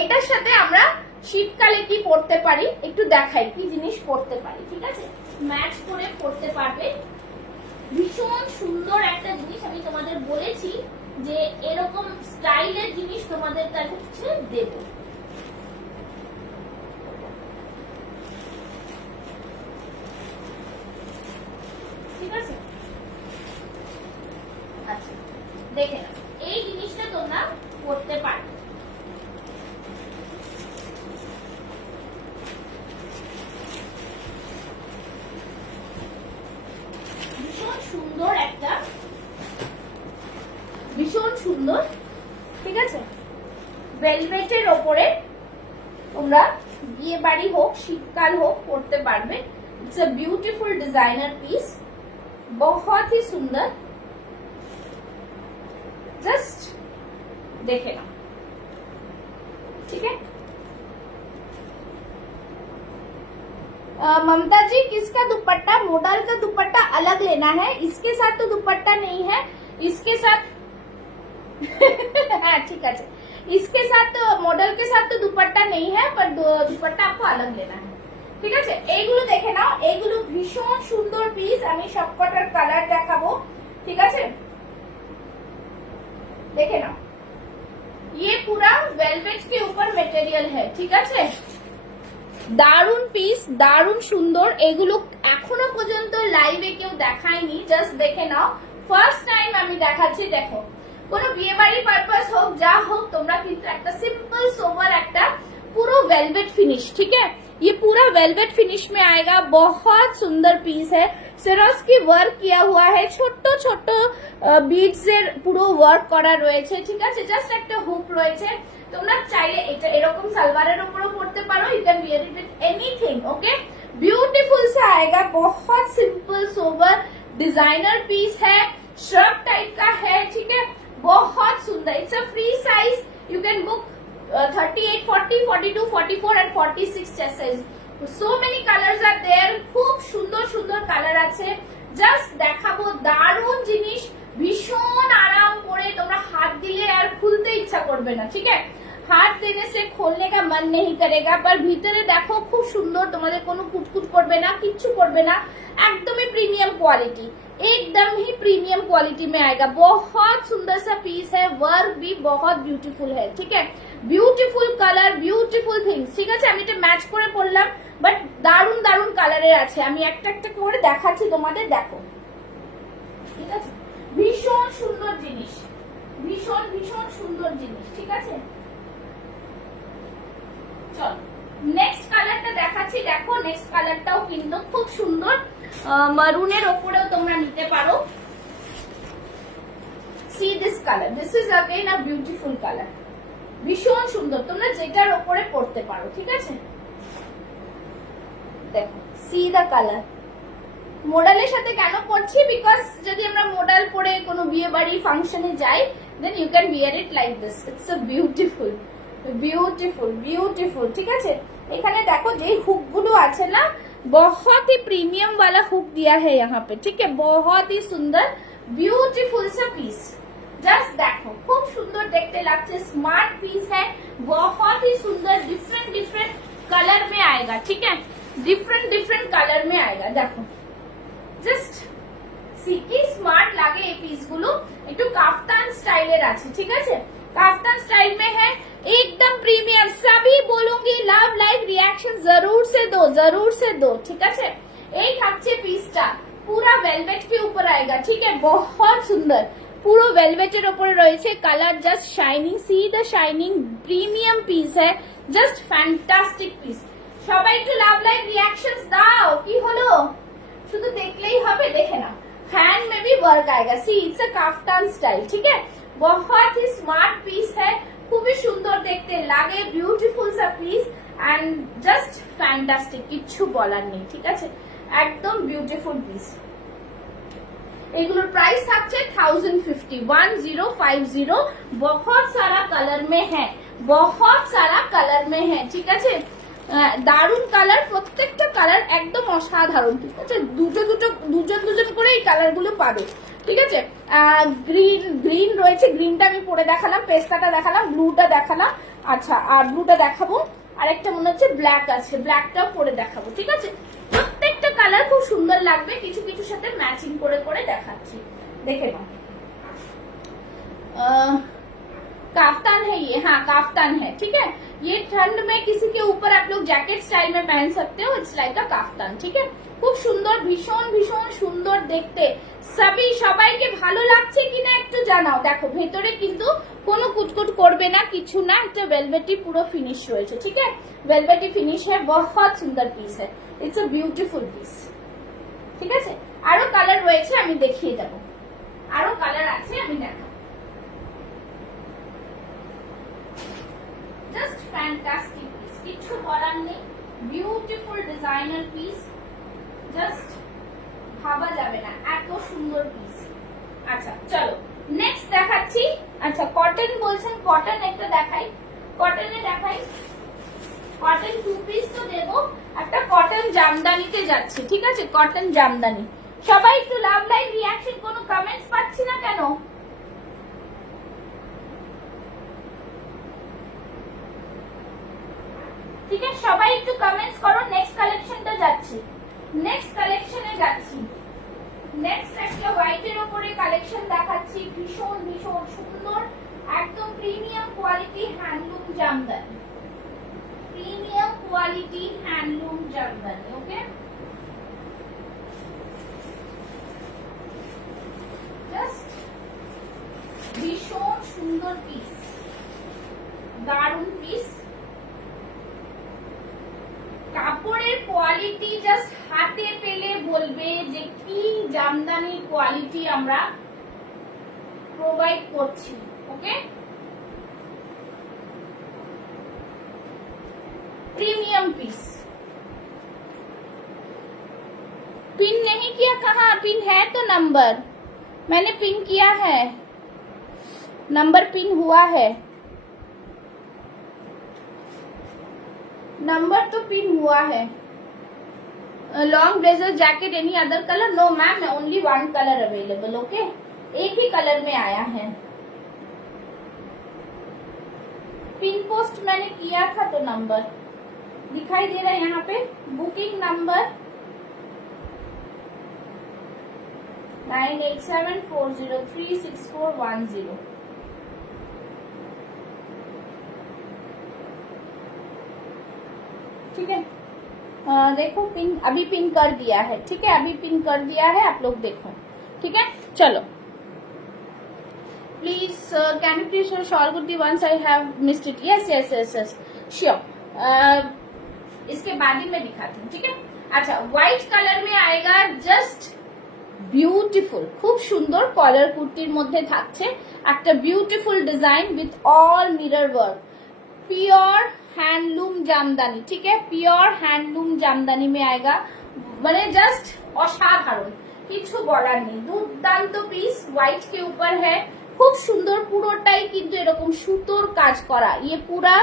এটার সাথে আমরা শীতকালে কি পড়তে পারি একটু দেখাই, কি জিনিস পড়তে পারি, ঠিক আছে? ম্যাচ করে পড়তে পারবে। ভীষণ সুন্দর একটা জিনিস, আমি তোমাদের বলেছি যে এরকম স্টাইলের জিনিস তোমাদের কাছে দেব। ঠিক আছে, আচ্ছা দেখে নাও, এই জিনিসটা তোমরা করতে পারো। সুন্দর একটা, ভীষণ সুন্দর, ঠিক আছে? ভেলভেটের ওপরে তোমরা বিয়ে বাড়ি হোক শীতকাল হোক পড়তে পারবে। It's a beautiful designer piece, बहुत ही सुंदर। जस्ट देखे ना, ठीक है? ममता जी किसका दुपट्टा? मॉडल का दुपट्टा अलग लेना है, इसके साथ तो दुपट्टा नहीं है, इसके साथ हाँ ठीक है, इसके साथ तो मॉडल के साथ तो दुपट्टा नहीं है, पर दुपट्टा आपको अलग लेना है, ঠিক আছে? এইগুলো দেখে নাও, এইগুলো ভীষণ সুন্দর পিস। আমি সবকটার কালার দেখাবো, ঠিক আছে? দেখে নাও, ये पूरा वेलवेट के ऊपर मटेरियल है, ঠিক আছে? দারুন পিস, দারুন সুন্দর। এগুলো এখনো পর্যন্ত লাইভে কেউ দেখায়নি, জাস্ট দেখে নাও, ফার্স্ট টাইম আমি দেখাচ্ছি। দেখো, কোনো বিয়ে বাড়ি পারপাস হোক যা হোক, তোমরা কিন্তু একটা সিম্পল সোবার একটা पूरा वेलवेट फिनिश, ठीक है? ये पूरा वेलवेट फिनिश में आएगा, बहुत सुंदर पीस है। सिरोस की वर्क किया हुआ है, ছোট ছোট বিডস এর পুরো ওয়ার্ক করা রয়েছে, ঠিক আছে? জাস্ট একটা হুক রয়েছে। তোমরা চাইলে এটা এরকম সালোয়ারের উপরও পরতে পারো, you can wear it with anything, okay? Beautiful सा आएगा, बहुत सिंपल सोबर डिजाइनर पीस है, शर्ट टाइप का है, ठीक है? बहुत सुंदर। It's a free size, you can book 38 40 42 44 and 46 chesses. So many colors are there, খুব সুন্দর সুন্দর কালার আছে। জাস্ট দেখাবো, দারুণ জিনিস, ভীষণ আরাম করে তোমরা হাত দিলে আর খুলতে ইচ্ছা করবে না, ঠিক আছে? হাত দেने से खोलने का मन नहीं करेगा, पर ভিতরে দেখো খুব সুন্দর, তোমাদের কোনো কুটকুট করবে না, কিচ্ছু করবে না, একদমই প্রিমিয়াম কোয়ালিটি, एकदम ही प्रीमियम क्वालिटी में आएगा। बहुत सुंदर सा पीस है, वर्क भी बहुत ब्यूटीफुल है, ठीक है? ब्यूटीफुल कलर, ब्यूटीफुल थिंग्स, ঠিক আছে? আমি এটা ম্যাচ করে পরলাম, বাট দারুন দারুন কালারের আছে। আমি একটা একটা করে দেখাচ্ছি তোমাদের, দেখো, ঠিক আছে? ভীষণ সুন্দর জিনিস, ভীষণ ভীষণ সুন্দর জিনিস, ঠিক আছে? চল নেক্সট কালারটা দেখাচ্ছি। দেখো, নেক্সট কালারটাও কিন্তু খুব সুন্দর, মারুনের ওপরেও তোমরা নিতে পারো। C this colour, this is again a beautiful colour, ভীষণ সুন্দর, তোমরা যেটার ওপরে পড়তে পারো, ঠিক আছে? দেখো, সি দা কালার। মডেলের সাথে কেন পড়ছি? বিকজ যদি আমরা মডেল পরে কোনো বিয়ে বাড়ি ফাংশনে যাই, then you can wear it like this. It's a beautiful beautiful beautiful, ठीक है? এখানে দেখো যে হুক গুলো আছে না, बहुत ही प्रीमियम वाला हुक दिया है यहाँ पे, ठीक है? बहुत ही सुंदर ब्यूटीफुल सा पीस, जस्ट देखो, खूब सुंदर देखते लगते, स्मार्ट पीस है, बहुत ही सुंदर, डिफरेंट डिफरेंट कलर में आएगा, ठीक है? डिफरेंट डिफरेंट कलर में आएगा। देखो, जस्ट सी की स्मार्ट लागे এই পিস গুলো, একটু কাফতান স্টাইলের আছে, ঠিক আছে? काफ्तान स्टाइल में है, एकदम प्रीमियम। सभी बोलूंगी लव लाइक रिएक्शन जरूर से दो, जरूर से दो, ठीक है? এই থাকছে পিসটা, পুরো ভেলভেট के ऊपर आएगा, ठीक है? बहुत सुंदर, পুরো ভেলভেটের উপরে রয়েছে, colour just shining, C the shining, premium piece है, জাস্ট ফ্যান্টাস্টিক পিস। সবাই একটু লাভ লাইক রিঅ্যাকশনস দাও। কি হলো, শুধু দেখলেই হবে? দেখে না, हैंड में भी वर्क आएगा, see it's a kaftan style, ठीक है? बहुत ही स्मार्ट पीस है, খুবই সুন্দর দেখতে লাগে, বিউটিফুল সা পিস। অ্যান্ড জাস্ট ফ্যান্টাস্টিক, কিচ্ছু বলার নেই, ঠিক আছে, একদম বিউটিফুল পিস। এগুলোর प्राइस থাকছে 1050 1050। बहुत सारा कलर में है, बहुत सारा कलर में है, ঠিক আছে। দারুন কালার, প্রত্যেকটা কালার একদম অসাধারণ, ঠিক আছে। দুজন করে এই কালার গুলো পাবে, ঠিক আছে। গ্রিন রয়েছে, গ্রিনটা আমি পরে দেখালাম, পেস্তাটা দেখালাম, ব্লুটা দেখালাম, আচ্ছা আর ব্লুটা দেখাবো, আরেকটা মনে হচ্ছে ব্ল্যাক আছে, ব্ল্যাকটাও পরে দেখাবো, ঠিক আছে। প্রত্যেকটা কালার খুব সুন্দর লাগবে, কিছু কিছু সাথে ম্যাচিং করে করে দেখাচ্ছি, দেখে নাও। काफ्तान है ये, हाँ काफ्तान है, ठीक है। ये ठंड में किसी के ऊपर आप लोग जैकेट स्टाइल में पहन सकते हो, इट्स लाइक अ काफ्तान, ठीक है। খুব সুন্দর, ভীষণ ভীষণ সুন্দর দেখতে। সবাইকে ভালো লাগছে কিনা একটু জানাও। দেখো ভেতরে কিন্তু কোনো কুচকুচ করবে না, কিছু না, একটা ভেলভেটি পুরো ফিনিশ রয়েছে, ঠিক আছে। ভেলভেটি ফিনিশ है, बहुत সুন্দর পিস है, ইটস আ বিউটিফুল পিস, ঠিক আছে। আরো কালার রয়েছে, আমি দেখিয়ে যাব, আরো কালার আছে আমি দেখাবো। জাস্ট ফ্যান্টাস্টিক পিস, কিছু বলার নেই, বিউটিফুল ডিজাইনার পিস, জাস্ট ভাবা যাবে না এত সুন্দর পিস। আচ্ছা চলো নেক্সট দেখাচ্ছি। আচ্ছা কটন বলছেন, কটন একটা দেখাই, কটনে দেখাই, কটন 2 পিস তো দেবো, একটা কটন জামদানিতে যাচ্ছে, ঠিক আছে, কটন জামদানি। সবাই একটু লাভ লাইভ রিঅ্যাকশন, কোনো কমেন্টস পাচ্ছি না কেন? ঠিক আছে সবাই একটু কমেন্টস করো। নেক্সট কালেকশনটা যাচ্ছি, নেক্সট কালেকশনে যাচ্ছি। নেক্সট একটা হোয়াইটের উপরে কালেকশন দেখাচ্ছি, ভীষণ ভীষণ সুন্দর, একদম premium quality handloom Jamdani, premium quality handloom Jamdani, okay. Just ভীষণ সুন্দর পিস, দারুণ পিস। কাপড়ের কোয়ালিটি জাস্ট হাতে পেলে বলবে যে কি জামদানি কোয়ালিটি আমরা প্রোভাইড করছি, ओके। प्रीमियम पीस, पिन नहीं किया, कहाँ पिन है तो नंबर मैंने पिन किया है, नंबर पिन हुआ है, नंबर तो पिन हुआ है। Long blazer jacket any other colour? No ma'am, only 1 colour available, okay, एक ही कलर में आया है। पिन पोस्ट मैंने किया था तो नंबर दिखाई दे रहा है यहाँ पे, बुकिंग नंबर 9874036410, ठीक है। देखो पिन अभी पिन कर दिया है, ठीक है, अभी पिन कर दिया है, आप लोग देखो, ठीक है। चलो please can you please show shawl kurti once I have missed it, yes yes yes yes sure. इसके बाद ही मैं दिखाती हूँ, ठीक है। अच्छा व्हाइट कलर में आएगा, जस्ट বিউটিফুল, খুব সুন্দর কলার কুর্তির মধ্যে থাকছে একটা beautiful design with all mirror work, pure handloom jamdani, ठीक है, प्योर हैंडलूम जामदानी में आएगा, মানে জাস্ট অসাধারণ, কিছু বলার নেই, দুর্দান্ত পিস। হোয়াইট के ऊपर है, খুব সুন্দর, পুরোটাই কিন্তু এরকম সুতোর কাজ করা, ये पूरा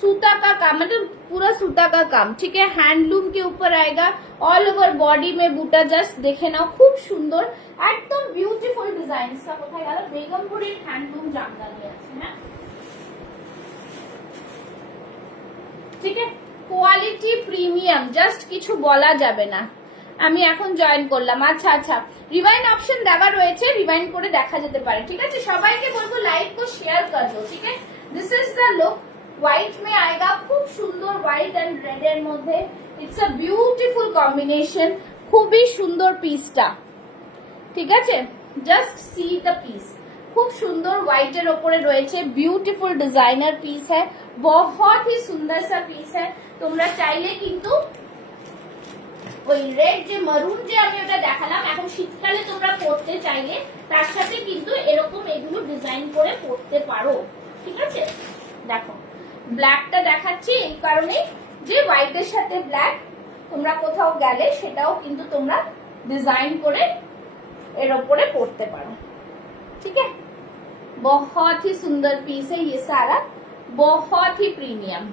सूता का काम, मतलब पूरा सूता का काम, ठीक है। हैंडलूम के ऊपर आएगा, ऑल ओवर बॉडी में बूटा, जस्ट देखे ना, खूब सुंदर, एकदम ब्यूटीफुल डिजाइन। इसका কোথায় গেল? বেগমপুরের হ্যান্ডলুম জামদানি আছে, হ্যাঁ, ঠিক আছে। কোয়ালিটি প্রিমিয়াম, জাস্ট কিছু বলা যাবে না। আমি এখন জয়েন করলাম, আচ্ছা আচ্ছা, রিवाइंड ऑप्शन দেওয়া রয়েছে, রিवाइंड করে দেখা যেতে পারে, ঠিক আছে। সবাইকে বলবো লাইক को शेयर कर दो, ठीक है। This is the look, white में आएगा, খুব সুন্দর হোয়াইট এন্ড রেড এর মধ্যে, ইটস আ বিউটিফুল কম্বিনেশন, খুবই সুন্দর পিসটা, ঠিক আছে। জাস্ট সি দ্য পিস, খুব সুন্দর হোয়াইট এর উপরে রয়েছে, বিউটিফুল ডিজাইনার পিস है, बहुत ही सुंदर सा পিস है। তোমরা চাইলে কিন্তু ওই রেড যে মারুন যে আমি ওটা দেখালাম, এখন শীতকালে তোমরা পরতে চাইলে তার সাথে কিন্তু এরকম এগুলো ডিজাইন করে পরতে পারো, ঠিক আছে। দেখো ব্ল্যাকটা দেখাচ্ছি এই কারণে যে হোয়াইটের সাথে ব্ল্যাক তোমরা কোথাও গেলে সেটাও কিন্তু তোমরা डिजाइन করে এর উপরে পরতে পারো। ठीक है, बहुत ही सुंदर पीस है ये सारा, बहुत ही प्रीमियम।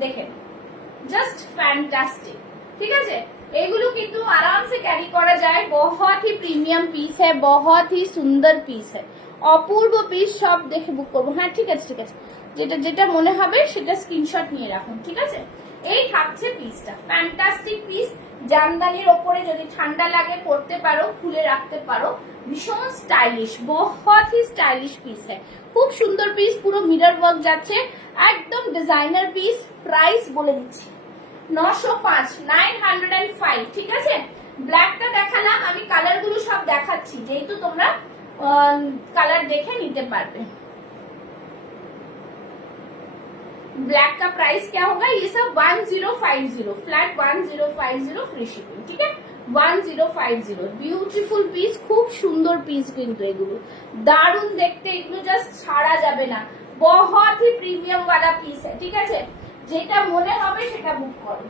देखें जस्ट फैंटास्टिक। ठीक है, এগুলো কিন্তু आराम से कैरी करा जाए, बहुत ही प्रीमियम पीस है, बहुत ही सुंदर पीस है, অপূর্ব পিস। সব দেখে বুক করবো। হ্যাঁ ঠিক আছে ঠিক আছে, যেটা যেটা মনে হবে সেটা স্ক্রিনশট নিয়ে রাখুন। ঠিক আছে, এই থাকছে পিসটা, ফ্যান্টাস্টিক পিস। জামদানির ওপরে যদি ঠান্ডা লাগে পরতে পারো, খুলে রাখতে পারো, ভীষণ স্টাইলিশ, बहुत ही স্টাইলিশ পিস है, খুব সুন্দর পিস, পুরো মিরর ওয়ার্ক যাচ্ছে, একদম ডিজাইনার পিস। প্রাইস বলে দিচ্ছি 905, 905। ঠিক আছে, ব্ল্যাকটা দেখালাম, আমি কালার গুলো সব দেখাচ্ছি যেহেতু তোমরা कलर देखे नीचे पारबे। ब्लैक का प्राइस क्या होगा, ये सब 1050 फ्लैट 1050 फ्री शिपिंग। ठीक है, 1050 ब्यूटीफुल पीस, खूब सुंदर पीस किंतु एगुलो दारुण देखते, एगुलो जस्ट छाड़ा जाबे ना, बहुत ही प्रीमियम वाला पीस है। ठीक है, जेटा मने होबे सेटा बुक करो,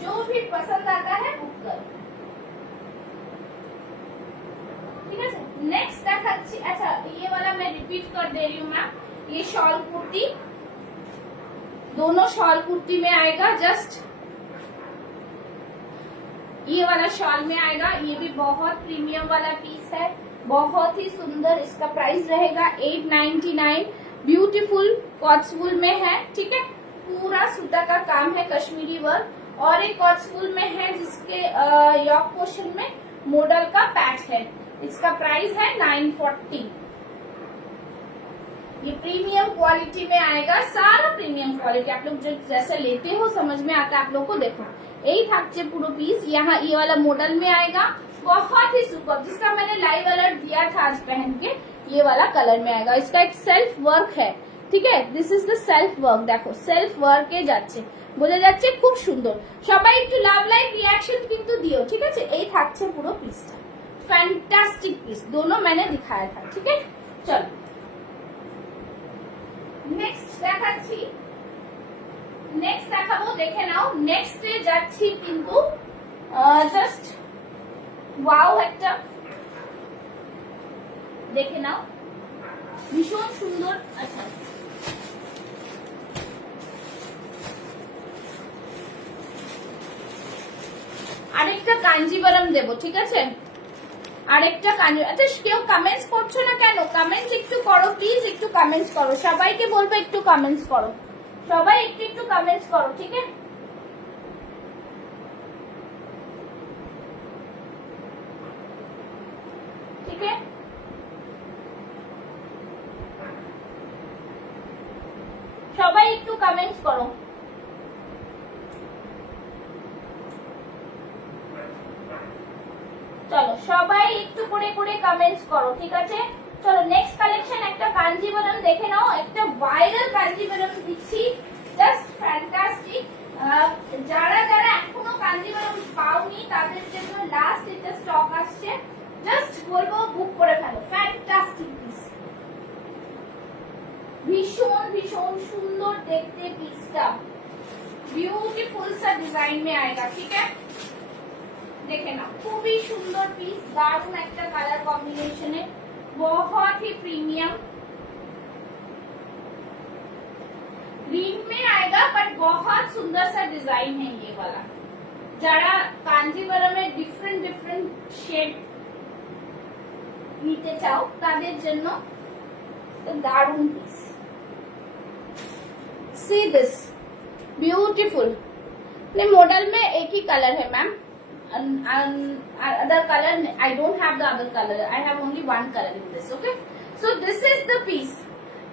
जो भी पसंद आता है बुक करो। ठीक है, नेक्स्ट देखाচ্ছি। अच्छा ये वाला मैं रिपीट कर दे रही हूँ मैम, ये शॉल कुर्ती, दोनों शॉल कुर्ती में आएगा, जस्ट ये वाला शॉल में आएगा। ये भी बहुत प्रीमियम वाला पीस है, बहुत ही सुंदर। इसका प्राइस रहेगा 899, ब्यूटीफुल कॉट्सवुल में है। ठीक है, पूरा सूता का काम है, कश्मीरी वर्क, और एक कॉट्सवुल में है जिसके यॉक पोर्शन में मॉडल का पैच है। इसका प्राइस है 940। ये प्रीमियम क्वालिटी में आएगा, सारा प्रीमियम क्वालिटी। आप लोग जो जैसा लेते हो समझ में आता है आप लोग को। देखो यही থাকছে পুরো पीस, यहाँ ये वाला मॉडल में आएगा, बहुत ही सुपर, जिसका मैंने लाइव अलर्ट दिया था आज पहन के, ये वाला कलर में आएगा। इसका एक सेल्फ वर्क है। ठीक है, this is the self work, देखो सेल्फ वर्क এ যাচ্ছে, বোঝা যাচ্ছে, খুব সুন্দর। সবাই একটু লাভ লাইক রিঅ্যাকশন কিন্তু দিও। ঠিক আছে, এই থাকছে পুরো পিসটা, फैंटास्टिक पीस, दोनों मैंने दिखाया था। ठीक है, चलो नेक्स्ट দেখাচ্ছি, नेक्स्ट দেখাবো, দেখে নাও। नेक्स्ट এ যাচ্ছি কিন্তু জাস্ট ওয়াও, একটা দেখে নাও, ভীষণ সুন্দর। আচ্ছা আরেকটা কাঞ্জিবরম দেবো। ঠিক আছে, আরেকটা কাঞ্জি। আচ্ছা কেউ কমেন্টস করছো না কেন? কমেন্টস একটু করো প্লিজ, একটু কমেন্টস করো, সবাইকে বলবো একটু কমেন্টস করো, সবাই একটু একটু কমেন্টস করো। ঠিক আছে, ঠিক আছে, সবাই একটু কমেন্টস করো। চলো সবাই একটু করে করে কমেন্টস করো। ঠিক আছে, চলো নেক্সট কালেকশন একটা কাঞ্জিবরম দেখে নাও, একটা ভাইরাল কাঞ্জিবরম দিচ্ছি, জাস্ট ফ্যান্টাস্টিক। যারা যারা এখনো কাঞ্জিবরম পাওনি তাদের জন্য লাস্ট এটা স্টক আসছে, জাস্ট বলবো বুক করে ফেলো। ফ্যান্টাস্টিক পিস, ভীষণ ভীষণ সুন্দর দেখতে পিসটা, ब्यूटीफुल सा डिजाइन में आएगा। ठीक है, देखे ना, खूबी सुंदर पीस, दारुण एक कलर कॉम्बिनेशन है, बहुत ही प्रीमियम ग्रीन में आएगा, बट बहुत सुंदर सा डिजाइन है ये वाला। जरा कांजीवरम में डिफरेंट डिफरेंट शेड নিতে চাও তাদের জন্য দারুণ piece. See this beautiful, model में एक ही कलर है ma'am, other color I don't have the other color, I have only one color in this. Okay, so this is the piece।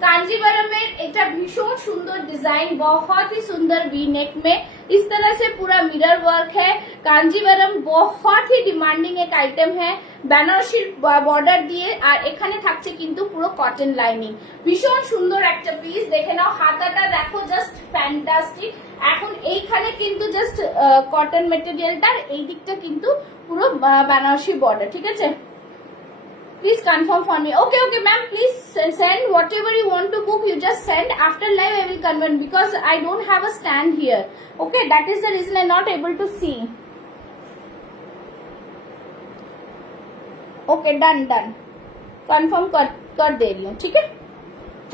Kanjeevaram में एक भीषण सुंदर डिजाइन, बहुत ही सुंदर वी नेक में इस तरह से पूरा मिरर वर्क है। कांजीवरम बहुत ही डिमांडिंग एक आइटम है, बनारसी बॉर्डर दिए, और এখানে থাকছে কিন্তু পুরো কটন লাইনিং, ভীষণ সুন্দর একটা পিস। দেখে নাও হাতাটা দেখো, জাস্ট ফ্যান্টাস্টিক। এখন এইখানে কিন্তু জাস্ট কটন মেটেরিয়ালটার এই দিকটা কিন্তু পুরো बनारसी বর্ডার। ঠিক আছে, Please confirm for me. Okay, okay, ma'am. Please send whatever you want to book. You just send. After live, I will convert because I don't have a stand here. Okay, that is the reason I'm not able to see. Okay, done, done. Confirm कर दे रही हूँ, ठीक है?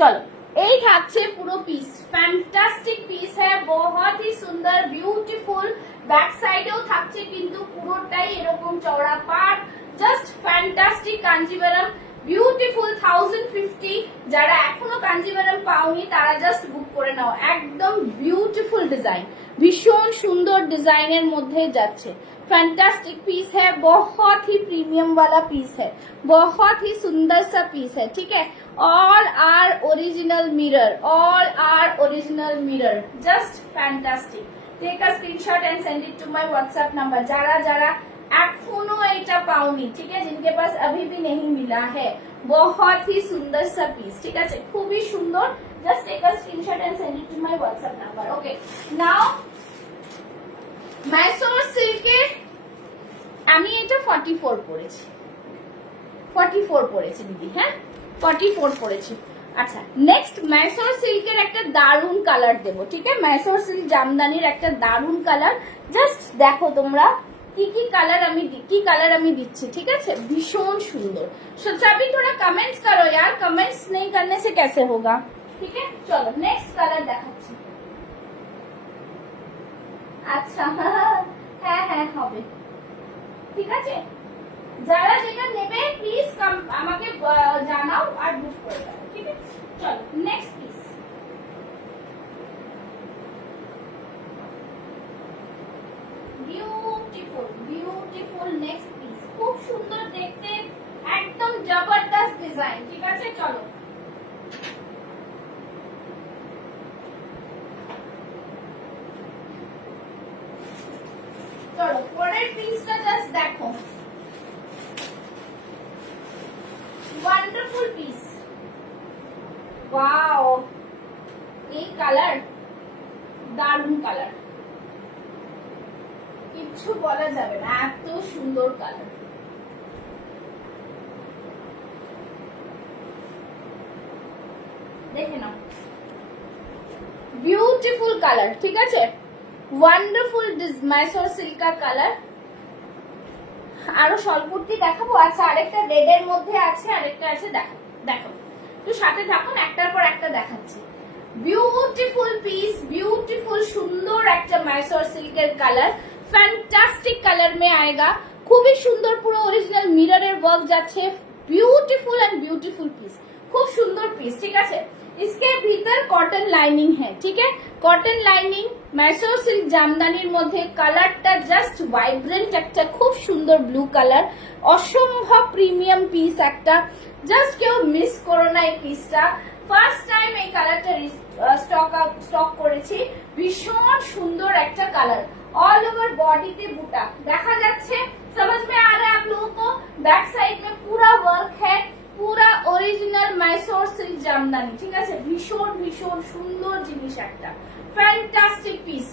चलो, এই থাকছে পুরো পিস, ফ্যান্টাস্টিক পিস হ্যাঁ, बहुत ही সুন্দর, বিউটিফুল। ব্যাক সাইডেও থাকছে কিন্তু পুরোটাই এরকম চওড়া পাড়, জাস্ট ফ্যান্টাস্টিক কাঞ্জিভারাম, বিউটিফুল। 1050। যারা এখনো কাঞ্জিভারাম পাওনি তারা জাস্ট বুক করে নাও, একদম বিউটিফুল ডিজাইন, ভীষণ সুন্দর ডিজাইনের মধ্যে যাচ্ছে। फैंटास्टिक पीस है, बहुत ही प्रीमियम वाला पीस है, बहुत ही सुंदर सा पीस है, ठीक है। All are original mirror, all are original mirror, just fantastic. Take a screenshot and send it to my WhatsApp number. যারা যারা এখনো এটা পাওনি, ঠিক है, जिनके पास अभी भी नहीं मिला है, बहुत ही सुंदर सा पीस, ठीक है, খুবই সুন্দর। Just take a screenshot and send it to my WhatsApp number. Okay, now Mysore সিল্কের আমি এটা 44 পরেছি, 44 পরেছি দিদি, হ্যাঁ 44 পরেছি। আচ্ছা, নেক্সট মাইসোর সিল্কের একটা দারুন কালার দেবো, ঠিক আছে, মাইসোর সিল্ক জামদানির একটা দারুন কালার। জাস্ট দেখো তোমরা কি কালার আমি দিচ্ছি, ঠিক আছে, ভীষণ সুন্দর। सभी थोड़ा कमेंट्स करो यार, कमेंट्स नहीं करने से कैसे होगा, ठीक है। चलो नेक्स्ट कालार দেখাচ্ছি। আচ্ছা, হ্যাঁ হ্যাঁ হবে, ঠিক আছে। যারা যেটা নেবে প্লিজ আমাকে জানাও আর বুক করে দাও, ঠিক আছে। চলো next piece. Beautiful beautiful next piece, খুব সুন্দর দেখতে, একদম জবরদস্ত ডিজাইন, ঠিক আছে। চলো চলো পরের পিসটা জাস্ট দেখো, ওয়ান্ডারফুল পিস, ওয়াও, এই কালার দারুণ কালার, কিচ্ছু বলা যাবে না, এত সুন্দর কালার। দেখে নাও, বিউটিফুল কালার, ঠিক আছে, ওয়ান্ডারফুল মাইসোর সিল্কা কালার। আরো স্বল্পটি দেখাবো। আচ্ছা, আরেকটা রেড এর মধ্যে আছে, আরেকটা আছে, দেখো দেখো, তো সাথে থাকুন, একটার পর একটা দেখাচ্ছি। বিউটিফুল পিস, বিউটিফুল সুন্দর একটা মাইসোর সিল্কের কালার, ফ্যান্টাস্টিক কালার মে आएगा, খুবই সুন্দর, পুরো অরিজিনাল মিররের ওয়ার্ক যাচ্ছে, বিউটিফুল এন্ড বিউটিফুল পিস, খুব সুন্দর পিস, ঠিক আছে। इसके भीतर कॉटन लाइनिंग है, ठीक है, कॉटन लाइनिंग मैसोर सिल्क জামদানির মধ্যে। কালারটা জাস্ট ভাইব্রেন্ট একটা, খুব সুন্দর ব্লু কালার, অসম্ভব প্রিমিয়াম পিস একটা, জাস্ট কেউ মিস করো না এই পিসটা। ফার্স্ট টাইম এই কালারটা স্টক করেছি, ভীষণ সুন্দর একটা কালার, ऑल ओवर बॉडी पे बूटा দেখা যাচ্ছে, समझ में आ रहा है आप लोगों को। बैक साइड में पूरा वर्क है, পুরা অরিজিনাল মাইসোর সিল্ক জামদানি, ঠিক আছে, ভীষণ ভীষণ সুন্দর জিনিস একটা, ফ্যান্টাস্টিক পিস,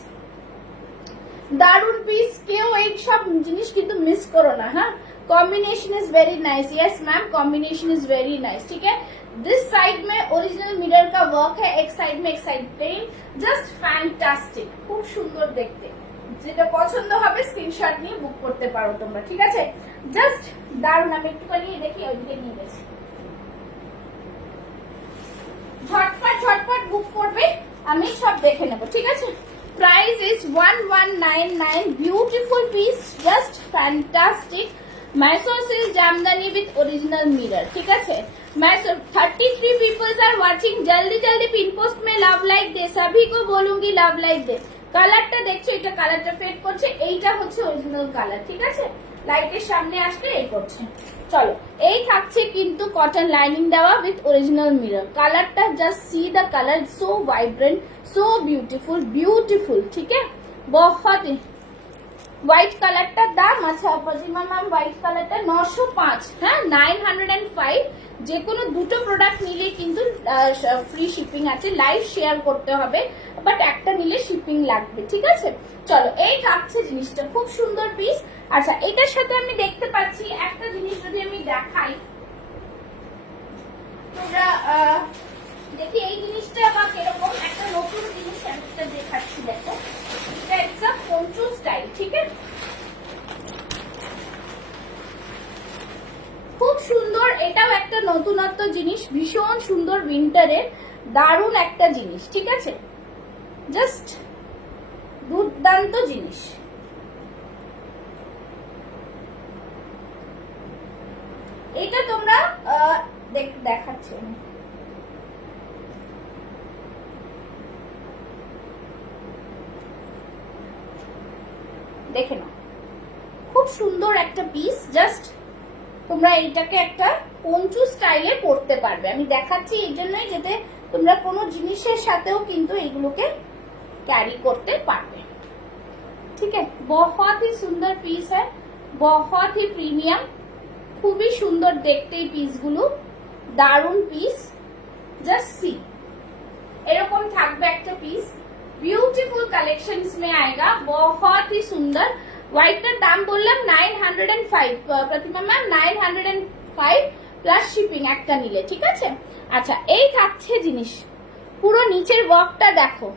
দারুন পিস। কেউ এই সব জিনিস কিন্তু মিস করো না, হ্যাঁ। Combination is very nice, yes ma'am, combination is very nice, ठीक है। दिस साइड में ओरिजिनल मिरर का वर्क है, एक साइड में एक साइड प्लेन, जस्ट फैंटास्टिक, খুব সুন্দর দেখতে। যেটা পছন্দ হবে স্ক্রিনশট নিয়ে বুক করতে পারো তোমরা, ঠিক আছে, জাস্ট দারুন। আমি একটুখানি দেখি, ওইদিকে নিয়ে গেছি, ঝটপট ঝটপট বুক করবে, আমি সব দেখে নেব, ঠিক আছে। Price is 1199, beautiful piece, just fantastic, Mysore silk jamdani with original mirror, ठीक है। मैसोर 33 पीपल्स आर वाचिंग, जल्दी जल्दी पिन पोस्ट में लव लाइक दे, सभी को बोलूंगी लव लाइक दे। কালারটা দেখছো, এটা কালারটা ফেড করছে, এইটা হচ্ছে অরিজিনাল কালার, ঠিক আছে, লাইটের সামনে আসলে এই করছে। চলো, এই থাকছে কিন্তু কটন লাইনিং দেওয়া উইথ অরিজিনাল মিরর। কালারটা just see the colour, so vibrant, so beautiful, beautiful, ঠিক है, बहुत ही। হোয়াইট কালারটার দাম, আচ্ছা প্রতিমা ম্যাম, হোয়াইট কালারটা 905, হ্যাঁ 905। যে কোনো দুটো প্রোডাক্ট নিলে কিন্তু ফ্রি শিপিং আছে, লাইভ শেয়ার করতে হবে, বাট একটা নিলে শিপিং লাগবে, ঠিক আছে। চলো, এই থাকছে জিনিসটা, খুব সুন্দর পিস। আচ্ছা, এটার সাথে আমি দেখতে পাচ্ছি একটা জিনিস, যদি আমি দেখাই, তোমরা দেখি এই জিনিসটা বা কিরকম একটা নতুন জিনিস আমি একটা দেখাচ্ছি। দেখো এটা একটা পঞ্চু স্টাইল, ঠিক আছে, খুব সুন্দর। এটাও একটা নতুনত্ব জিনিস, ভীষণ সুন্দর, উইন্টারের দারুণ একটা জিনিস, ঠিক আছে, জাস্ট দুর্দান্ত জিনিস। এটা তোমরা দেখাচ্ছি দেখে নাও, খুব সুন্দর একটা পিস। জাস্ট তোমরা এইটাকে একটা পঞ্চু স্টাইলে পরতে পারবে। আমি দেখাচ্ছি এই জন্যই যাতে তোমরা কোনো জিনিসের সাথেও কিন্তু এইগুলোকে ক্যারি করতে পারবে, ঠিক আছে। बहुत ही সুন্দর পিস है, बहुत ही প্রিমিয়াম, খুবই সুন্দর দেখতে এই পিসগুলো, দারুণ পিস। জাস্ট সি, এরকম থাকবে একটা পিস, ब्यूटीफुल कलेक्शंस में आएगा, बहुत ही सुंदर। হোয়াইটটার দাম বললাম 905, প্রতিমা ম্যাম 905 প্লাস শিপিং একটা নিলে, ঠিক আছে। আচ্ছা, এই থাকছে জিনিস, পুরো নিচের ওয়ার্কটা দেখো,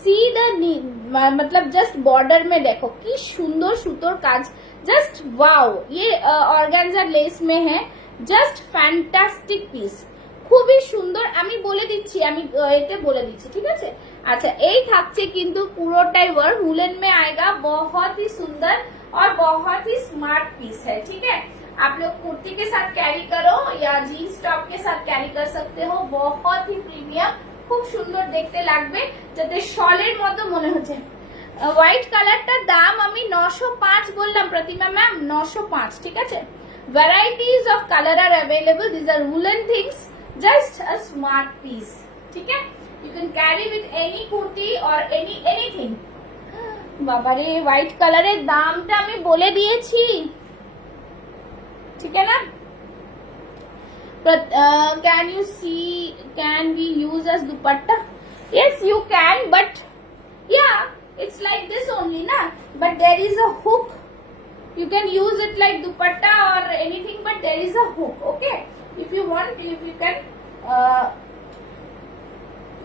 सी द मतलब जस्ट बॉर्डर में देखो कि सुंदर सुतोर काज, जस्ट वाओ। ये ऑर्गेन्जा लेस में है, जस्ट फैंटास्टिक पीस, খুবই সুন্দর। আমি বলে দিচ্ছি, আমি এটা বলে দিচ্ছি, ঠিক আছে। আচ্ছা, এই থাকছে কিন্তু পুরোটাই ওয়ার্ক, वुलन में आएगा, बहुत ही सुंदर और बहुत ही स्मार्ट पीस है, ठीक है। आप लोग कुर्ती के साथ कैरी करो या जीन्स टॉप के साथ कैरी कर सकते हो, बहुत ही प्रीमियम, খুব সুন্দর দেখতে লাগবে, যাতে শলের মতো মনে হচ্ছে। হোয়াইট কালারটার দাম আমি 905 বললাম প্রতিমা ম্যাম, 905, ঠিক আছে। Varieties of colour are available, this are woollen things, just a smart piece, ठीक है। You can carry with any kurti और एनीथिंग। বাবারে, হোয়াইট কালারের দামটা আমি বলে দিয়েছি, ঠিক है ना। Can you see, can we use as dupatta? Yes, you can, but yeah, it's like this only na, but there is a hook, you can use it like dupatta or anything, but there is a hook, okay. If you want, if you can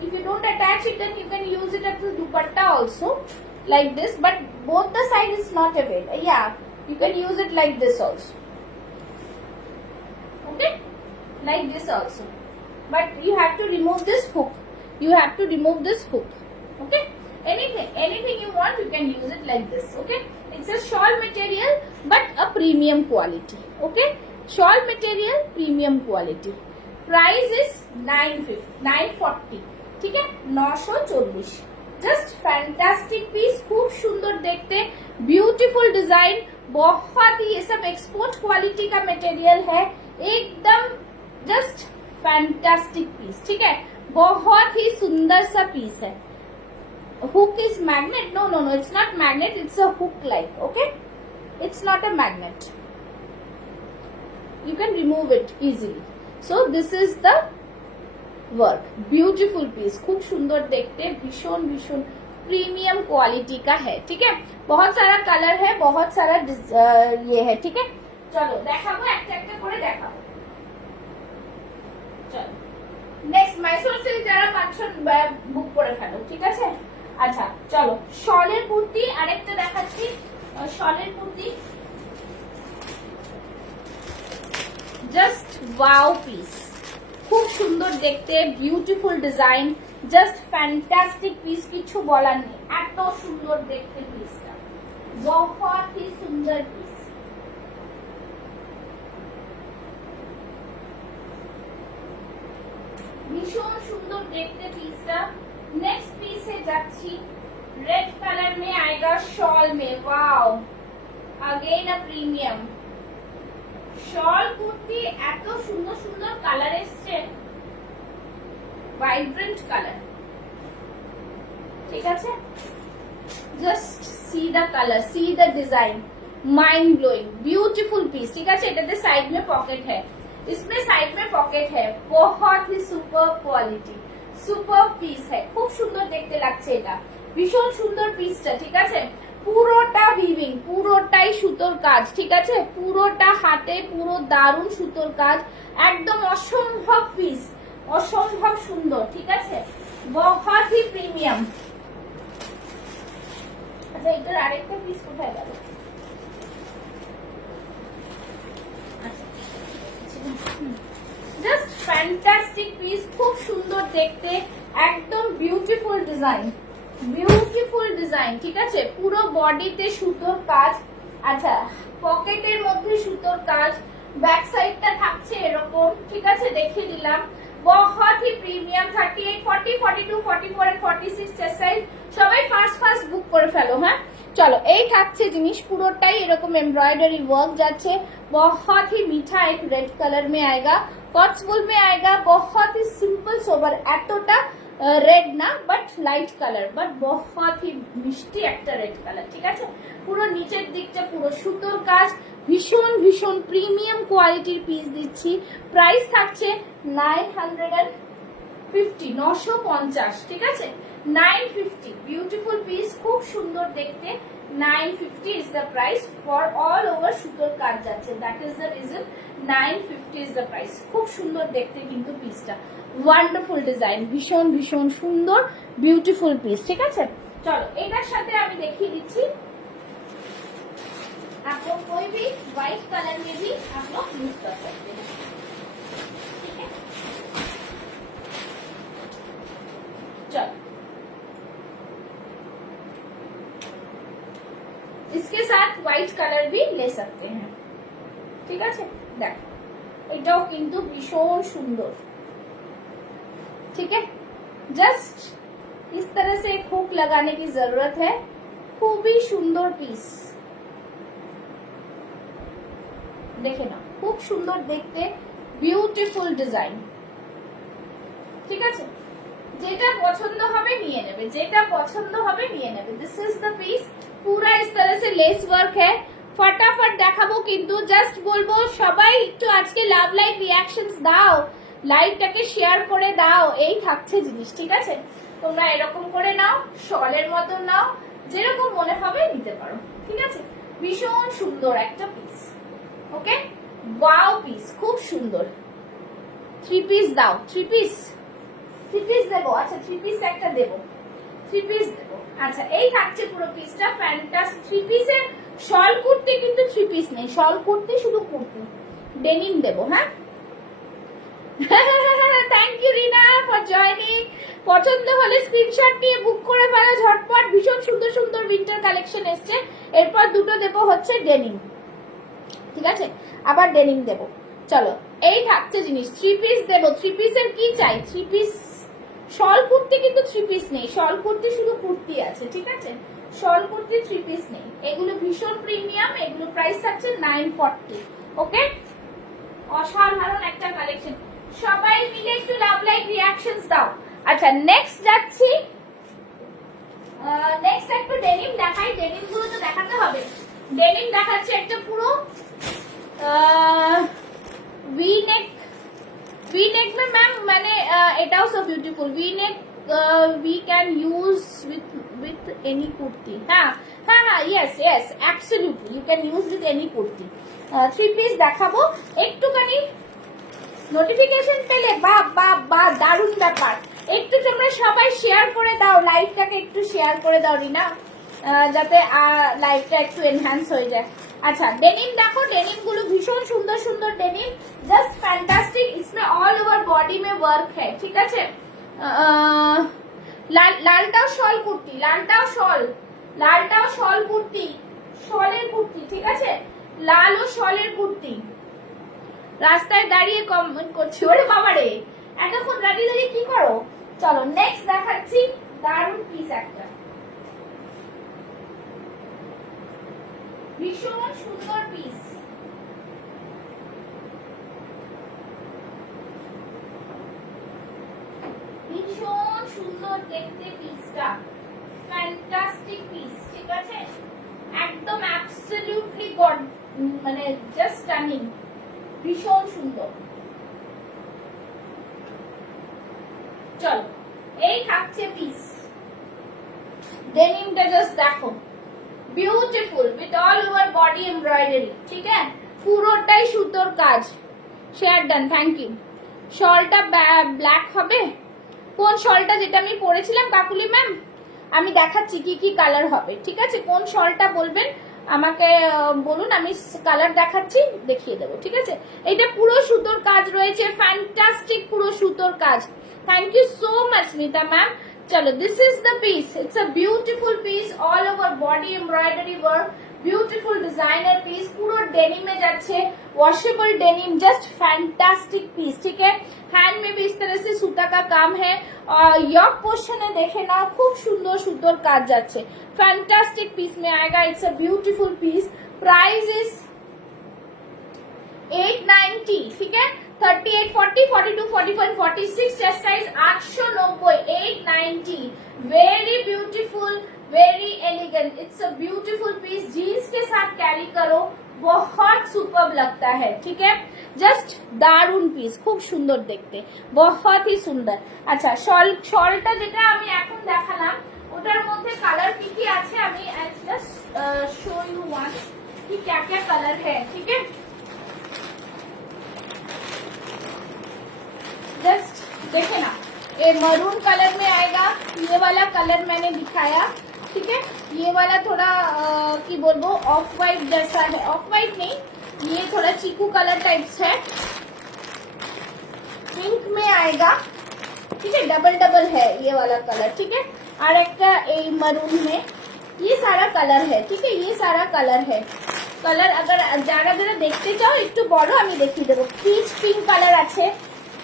if you don't attach it, then you can use it as a dupatta also, like this, but both the side is not available. Yeah, you can use it like this also, okay, like this also, but you have to remove this hook, you have to remove this hook, okay. Anything you want, you can use it like this, okay. It's a shawl material but a premium quality, okay. Shawl material, premium quality. Price is 940, ठीक है, 940। जस्ट फैंटास्टिक पीस, खूब सुंदर देखते, ब्यूटीफुल डिजाइन, बहुत ही, ये सब एक्सपोर्ट क्वालिटी का मटेरियल है, एकदम जस्ट फैंटास्टिक पीस, ठीक है, बहुत ही सुंदर सा पीस है। Hook is magnet, no no no, it's not magnet, it's a hook like, okay, it's not a magnet, you can remove it easily. So this is the work, beautiful piece, खूब सुंदर देखते, भीषण भीषण प्रीमियम क्वालिटी का है, ठीक है। बहुत सारा कलर है, बहुत सारा ये है, ठीक है। चलो देखाबो, একটা একটা করে দেখাবো। চলো নেক্সট, মাইসোর সিল্ক যারা পাচ্ছ বুক করে ফেলো, ঠিক আছে। আচ্ছা চলো, শলের কুর্তি আরেকটা দেখাচ্ছি, শলের কুর্তি, জাস্ট ওয়াও পিস, খুব সুন্দর দেখতে, beautiful design, just fantastic piece, কিছু বলার নেই, এত সুন্দর দেখতে পিসটা, बहुत ही सुंदर পিস। ভীষণ সুন্দর দেখতে পিসটা। नेक्स्ट पीस है जाच्छी, रेड कलर में आएगा, शॉल में, wow, again a premium shawl kurti, এত সুন্দর সুন্দর কালার এসছে, ভাইব্রেন্ট কালার, ঠিক আছে। Just see the colour, see the design, mind blowing, beautiful piece, ठीक है। इधर साइड में पॉकेट है, इसमें साइड में पॉकेट है, बहुत ही सुपर क्वालिटी, सुपर পিস है, খুব সুন্দর দেখতে লাগছে, এটা ভীষণ সুন্দর পিসটা, ঠিক আছে। পুরোটা ভিভিং, পুরোটাই সুতোর কাজ, ঠিক আছে, পুরোটা হাতে পুরো দারুণ সুতোর কাজ, একদম অসম্ভব পিস, অসম্ভব সুন্দর, ঠিক আছে, বহুত হি প্রিমিয়াম। আচ্ছা এটার আরেকটা পিস কোথায় গেল? জাস্ট ফ্যান্টাস্টিক পিস, খুব সুন্দর দেখতে, একদম বিউটিফুল ডিজাইন, বিউটিফুল ডিজাইন, ঠিক আছে, পুরো বডিতে সুতোর কাজ। আচ্ছা পকেটের মধ্যে সুতোর কাজ, ব্যাক সাইডটা থাকছে এরকম, ঠিক আছে, দেখিয়ে দিলাম, बहुत ही প্রিমিয়াম। 38, 40, 42, 44 and 46 chest size. সবাই ফাস্ট ফাস্ট বুক করে ফেলো। হ্যাঁ চলো, এই থাকছে জিনিস, পুরোটাই এরকম এমব্রয়ডারি ওয়ার্ক যাচ্ছে, बहुत ही मीठा एक रेड कलर में आएगा, कॉट्स वुल में आएगा, बहुत ही सिंपल सोबर, এতটা রেড না বাট লাইট কালার, বাট বহুত হি মিষ্টি একটা রেড কালার, ঠিক আছে, পুরো নিচের দিকটা পুরো সুতোর কাজ, ভীষণ ভীষণ প্রিমিয়াম কোয়ালিটির পিস দিচ্ছি। প্রাইস থাকছে 950, 950, ঠিক আছে, 950, বিউটিফুল পিস, খুব সুন্দর দেখতে, 950 is the price for all over সুতোর কাজ যাচ্ছে, that is the reason 950 is the price। খুব সুন্দর দেখতে কিন্তু পিসটা, ওয়ান্ডারফুল ডিজাইন, ভীষণ ভীষণ সুন্দর বিউটিফুল পিস, ঠিক আছে। চলো এটার সাথে আমি দেখিয়ে দিচ্ছি, आप लोग कोई भी व्हाइट कलर में भी आप लोग यूज कर सकते हैं, ठीक है। चलो इसके साथ व्हाइट कलर भी ले सकते हैं, ठीक है। देखो এটাও কিন্তু ভীষণ সুন্দর, ठीक है, जस्ट इस तरह से एक हुक लगाने की जरूरत है, खूब ही सुंदर पीस, দেখে না, খুব সুন্দর দেখতে, বিউটিফুল ডিজাইন, ঠিক আছে, যেটা পছন্দ হবে নিয়ে নেবে, যেটা পছন্দ হবে নিয়ে নেবে। দিস ইজ দ্য পিস, পুরা इस तरह से लेस वर्क है। फटाफट দেখাবো কিন্তু, জাস্ট বলবো সবাই একটু আজকে লাভ লাইক রিঅ্যাকশনস দাও, লাইভটাকে শেয়ার করে দাও, এই থাকছে জিনিস, ঠিক আছে, তোমরা এরকম করে নাও, শলের মতো নাও, যেরকম মনে হবে নিতে পারো, ঠিক আছে, ভীষণ সুন্দর একটা পিস, ওকে, ওয়াও পিস, খুব সুন্দর। 3 পিস দাও, 3 পিস, 3 পিস দেবো, আচ্ছা 3 পিস একটা দেবো, 3 পিস দেবো, আচ্ছা এই থাকছে পুরো পিসটা, ফ্যান্টাস্টিক। 3 পিসের শল কুর্তি কিন্তু 3 পিস নেই, শল কুর্তি শুধু কুর্তি, ডেনিম দেবো। হ্যাঁ thank you Rina for joining. পছন্দ হলে স্ক্রিনশট নিয়ে বুক করে ফেলো ঝটপট, ভীষণ সুন্দর সুন্দর উইন্টার কালেকশন এসছে। এরপর দুটো দেবো হচ্ছে ডেনিম, ঠিক আছে, আবার ডেনিম দেব। চলো এই থাকছে জিনিস, 3 পিস দেব। 3 পিসের কি চাই, 3 পিস শল কুর্তি কিন্তু 3 পিস নেই, শল কুর্তি শুধু কুর্তি আছে, ঠিক আছে, শল কুর্তি 3 পিস নেই, এগুলো ভীষণ প্রিমিয়াম, এগুলো প্রাইস থাকছে 940, ওকে, অসাধারণ একটা কালেকশন। সবাই মিলে একটু লাভ লাইক রিঅ্যাকশনস দাও। আচ্ছা নেক্সট যাচ্ছি, নেক্সট একটু ডেনিম দেখাই, ডেনিম গুলো তো দেখাতে হবে। ডেনিম দেখাচ্ছে একটা পুরো वी नेक में मैम मैंने एटाও so beautiful V neck V can use with any kurti। हाँ हाँ हाँ yes yes absolutely you can use with any kurti। 3 piece দেখাবো, একটুখানি নোটিফিকেশন পেলে বা দারুণ ব্যাপার, একটু তোমরা সবাই শেয়ার করে দাও, লাইভটাকে একটু শেয়ার করে দাও রিনা, যাতে লাইভটা একটু এনহ্যান্স হয়ে যায়। अच्छा डेनिम देखो, डेनिम गुलो भीषण सुंदर सुंदर डेनिम, जस्ट फैंटास्टिक, इसमें ऑल ओवर बॉडी में वर्क है, ठीक है। लालटाও शॉल कुर्ती, लालटाও शॉल कुर्ती, शॉलेर कुर्ती, ठीक है, लाल ও শলের কুর্তি। রাস্তায় দাঁড়িয়ে কমেন্ট করছি, ওরে বাবা রে এতক্ষণ দাঁড়িয়ে দাঁড়িয়ে কি করো। চলো নেক্সট দেখাচ্ছি দারুণ পিস একটা, ভীষণ সুন্দর পিস, ভীষণ সুন্দর দেখতে পিসটা, ফ্যান্টাস্টিক পিস, ঠিক আছে, একদম অ্যাবসলিউটলি গড, মানে জাস্ট স্টানিং, ভীষণ সুন্দর। চলো এই থাকছে পিস, ডেনিমটা জাস্ট দেখো, beautiful with all over body embroidery, ठीक है, পুরোটাই সুতোর কাজ। Share done, thank you. শলটা ব্ল্যাক হবে, কোন শলটা যেটা আমি পরেছিলাম কাকুলি ম্যাম, আমি দেখাচ্ছি কি কি কালার হবে, ঠিক আছে। কোন শলটা বলবেন আমাকে বলুন, আমি কালার দেখাচ্ছি, দেখিয়ে দেবো, ঠিক আছে। এটা পুরো সুতোর কাজ রয়েছে, ফ্যান্টাস্টিক পুরো সুতোর কাজ। Thank you so much Smita ma'am. চলো, this is the piece, it's a beautiful piece, all over body embroidery work, beautiful designer piece, पूरा डेनिम में जाच्छे, washable denim, just fantastic piece, ठीक है। हैंड में भी इस तरह से सूता का काम है और यॉक पोर्शन है, देखे ना, खूब सुंदर सुंदर काज जाच्छे, फैंटास्टिक पीस में आएगा। It's a beautiful piece, price is 890, ठीक है। 38, 40, 42, 44, 46 chest size 890, 890, very beautiful, very elegant, it's a beautiful piece. Jeans के साथ कैरी करो, बहुत सुपर्ब लगता है, ठीक है। जस्ट दारुण पीस, खूब सुंदर देखते, बहुत ही सुंदर। अच्छा, শলটা যেটা আমি এখন দেখালাম ওটার মধ্যে কালার কি কি আছে আমি জাস্ট শো ইউ ওয়ান্স कि क्या क्या कलर है, ठीक है। जस्ट देखे ना, ये मरून कलर में आएगा, ये वाला कलर मैंने दिखाया, ठीक है। ये वाला थोड़ा की बोलबो ऑफ वाइट जैसा है, ऑफ वाइट नहीं, ये थोड़ा चीकू कलर टाइप्स है, पिंक में आएगा, ठीक है, डबल डबल है ये वाला कलर, ठीक है। और एक मरून में, ये सारा कलर है, ठीक है, ये सारा कलर है। कलर अगर जारा जारा देखते चाও একটু বড় আমি দেখিয়ে দেব। পিচ পিঙ্ক কালার আছে,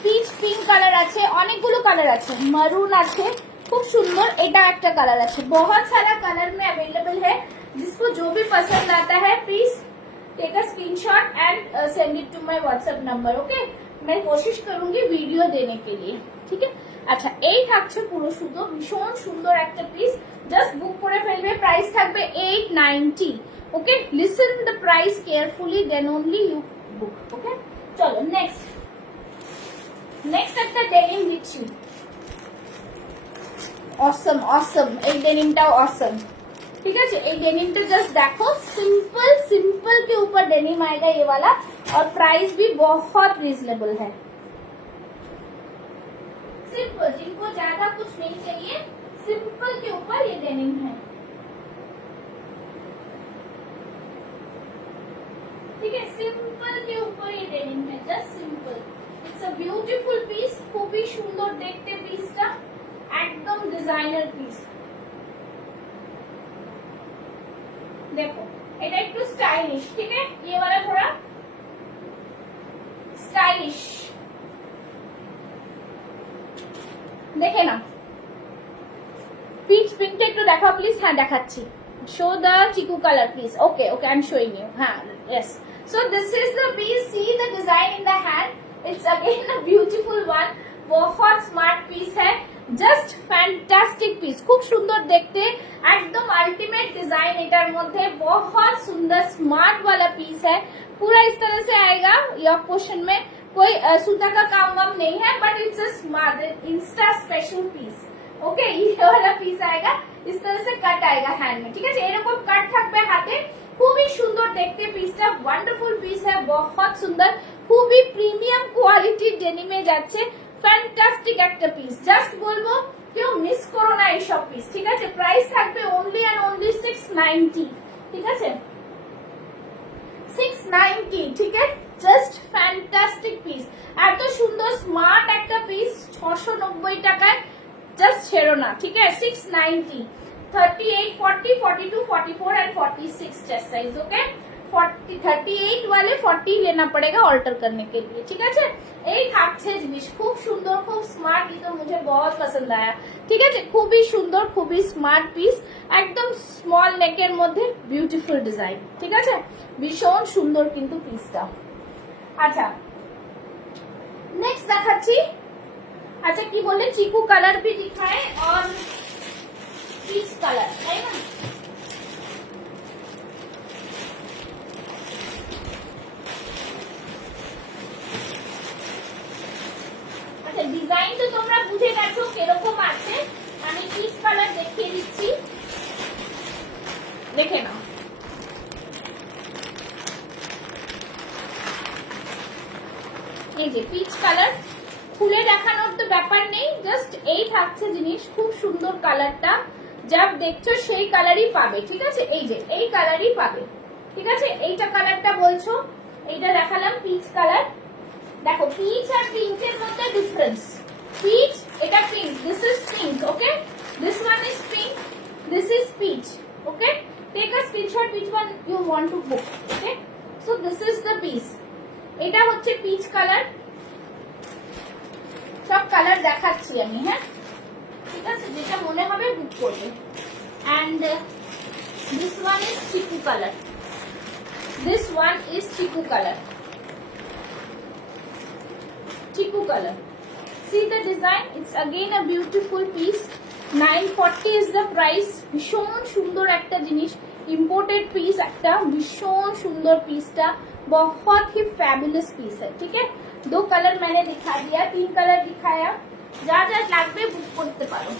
পিচ পিঙ্ক কালার আছে, অনেকগুলো কালার আছে, मरून আছে, खूब सुंदर, एटा एक कलर है, बहुत सारा कलर में अवेलेबल है। जिसको जो भी पसंद आता है please take a screenshot and send it to my WhatsApp number, okay. मैं कोशिश करूंगी वीडियो देने के लिए, ठीक है। अच्छा, এই থাকছে পুরো সুতো, ভীষণ সুন্দর একটা পিস, জাস্ট বুক করে ফেলবে। প্রাইস থাকবে 890, okay. Listen the price carefully, then only you book, okay. চলো নেক্সট একটা ডেনিম দিচ্ছি, ऑसम ऑसम, एक डेनिमटा ऑसम, ठीक है। एक डेनिमटा जस्ट देखो, सिंपल सिंपल के ऊपर डेनिम आएगा ये वाला, और प्राइस भी बहुत रीजनेबल है। सिंपल, जिनको ज्यादा कुछ नहीं चाहिए, सिंपल के ऊपर ये डेनिम है, ठीक है। सिंपल के ऊपर ये डेनिम है, just simple. It's a beautiful piece, खूब ही सुंदर देखते पीसटा, एकदम डिजाइनर पीस। देखो এটা একটু স্টাইলিশ, ঠিক है, ये वाला थोड़ा स्टाइलिश, देखे ना। পিচ পিঙ্কটা একটু দেখাও প্লিজ। হ্যাঁ দেখাচ্ছি, show the chikoo colour please. Okay okay, I am showing you, हाँ yes. So this is the piece, see the design in the hand, it's again a beautiful one, बहुत स्मार्ट पीस है, जस्ट फैंटास्टिक पीस, खूब सुंदर देखते, एकदम अल्टीमेट डिजाइन एटार मध्य, बहुत सुंदर स्मार्ट वाला पीस है। पूरा इस तरह से आएगा, यॉक पोर्शन में कोई सूता का काम वाम नहीं है, but it's a smart insta special piece, okay. ये वाला पीस आएगा, इस तरह से कट आएगा हैंड में, ठीक है। এরকম কাট থাকবে হাতে, খুবই সুন্দর দেখতে পিসটা, ওয়ান্ডারফুল পিস है, बहुत सुंदर, খুবই প্রিমিয়াম কোয়ালিটির ডেনিমে যাচ্ছে, ফ্যান্টাস্টিক একটা পিস। জাস্ট বলবো কেউ মিস করো না এই সব পিস, ঠিক আছে। প্রাইস থাকবে অনলি এন্ড অনলি 690, ঠিক আছে, 690, ঠিক আছে। জাস্ট ফ্যান্টাস্টিক পিস, এত সুন্দর স্মার্ট একটা পিস 690 টাকায়, জাস্ট ছেড়ো না, ঠিক আছে। 690, 38, 40, 42, 44 एंड 46 चेस्ट साइज, ओके। 38 वाले 40 लेना पड़ेगा ऑल्टर करने के लिए, ठीक है। এই থাকছে জিনিস, খুব সুন্দর, খুব স্মার্ট, ये तो मुझे बहुत पसंद आया, ঠিক আছে। খুবই সুন্দর, খুবই স্মার্ট পিস, একদম স্মল নেকের মধ্যে বিউটিফুল ডিজাইন, ঠিক আছে, ভীষণ সুন্দর কিন্তু পিসটা। আচ্ছা नेक्स्ट দেখাচ্ছি। अच्छा কি বলে, চিকু কালার भी दिखाए और पीच कलर, है ना। अच्छा, ডিজাইন তো তোমরা বুঝে গেছো কিরকম আছে, আমি পিচ কালার দেখিয়ে দিচ্ছি, দেখে নাও। ব্যাপার নেই, জাস্ট এই থাকছে জিনিস। খুব সুন্দর কালারটা, যা দেখছো সেই কালারই পাবে, ঠিক আছে? এই যে এই কালারই পাবে, ঠিক আছে? এইটা কালারটা বলছো, এইটা দেখালাম পিচ কালার। দেখো পিচ আর পিঙ্কের মধ্যে ডিফারেন্স। পিচ, এটা pink, this is pink, okay? This one is pink, this is peach, okay? Take a screenshot which one you want to book, okay? So this is the piece. এটা হচ্ছে পিচ কালার। সব কালার দেখাচ্ছি আমি, হ্যাঁ, ঠিক আছে? যেটা মনে হবে বুক করবে। And this one is chiku color. This one is chiku color. Chiku color. See the design, it's again a beautiful piece. 940 is the price. ভীষণ সুন্দর একটা জিনিস, ইম্পোর্টেড পিস একটা, ভীষণ সুন্দর পিসটা, बहुत ही फैबुलस पीस है, ठीक है? 2 कलर मैंने दिखा दिया, 3 कलर दिखाया, जा लागबे बुक करते पारो,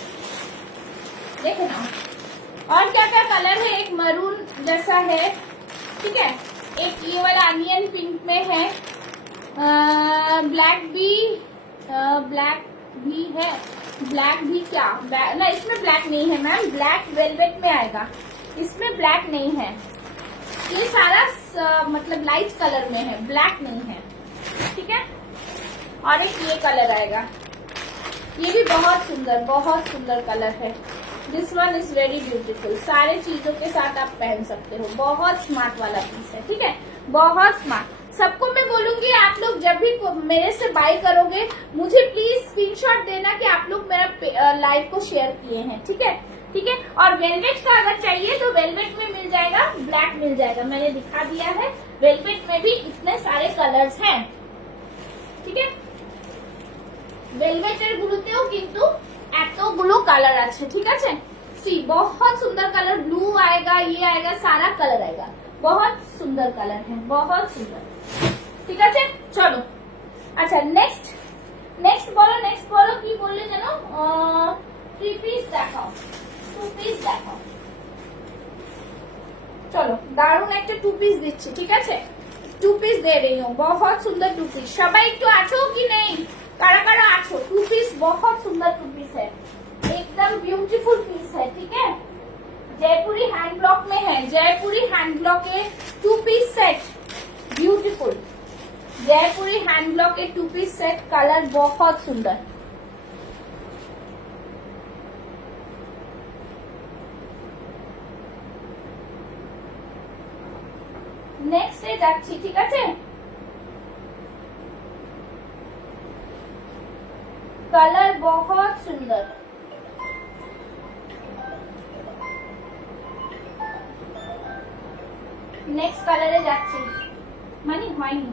देखे ना। और क्या क्या कलर है, एक मरून जैसा है, ठीक है, एक ये वाला अनियन पिंक में है, ब्लैक भी है, ब्लैक भी क्या ना, इसमें ब्लैक नहीं है मैम, ब्लैक वेलवेट में आएगा, इसमें ब्लैक नहीं है। ये सारा मतलब लाइट कलर में है, ब्लैक नहीं है, ठीक है? और एक ये कलर आएगा, ये भी बहुत सुंदर कलर है। This one is very beautiful, सारे चीजों के साथ आप पहन सकते हो, बहुत स्मार्ट वाला पीस है, ठीक है? बहुत स्मार्ट। सबको मैं बोलूंगी, आप लोग जब भी मेरे से बाय करोगे, मुझे प्लीज स्क्रीनशॉट देना कि आप लोग मेरा लाइव को शेयर किए हैं, ठीक है? ठीक है? और वेलवेट का अगर चाहिए तो वेलवेट में मिल जाएगा, ब्लैक मिल जाएगा, मैंने दिखा दिया है। वेलवेट में भी इतने सारे कलर्स हैं, ठीक है? वेलवेटेर गुलोतेও কিন্তু এতগুলো কালার আছে, ঠিক আছে? सी बहुत सुंदर कलर, ब्लू आएगा, ये आएगा, सारा कलर आएगा, बहुत सुंदर कलर है, बहुत सुंदर, ठीक है? चलो अच्छा, नेक्स्ट बोलो की बोलले জানো, 3 পিস দেখাও, 2 পিস দেখাও। চলো দারুণ একটা 2 পিস দিচ্ছি, ঠিক আছে? 2 পিস दे रही हूँ, बहुत सुंदर 2 পিস। সবাই একটু আছো কি নেই? কারা কারা আছো? 2 পিস, बहुत सुंदर 2 পিস है, एकदम ब्यूटीफुल पीस है, ठीक है? जयपुरी हैंड ब्लॉक में है, जयपुरी हैंड ब्लॉक के 2 पीस सेट, ब्यूटीफुल जयपुरी हैंड ब्लॉक के 2 पीस सेट, कलर बहुत सुंदर। नेक्स्ट है যাচ্ছি, ঠিক আছে? कलर बहुत सुंदर, नेक्स्ट कलर যাচ্ছি, মানে হয়নি।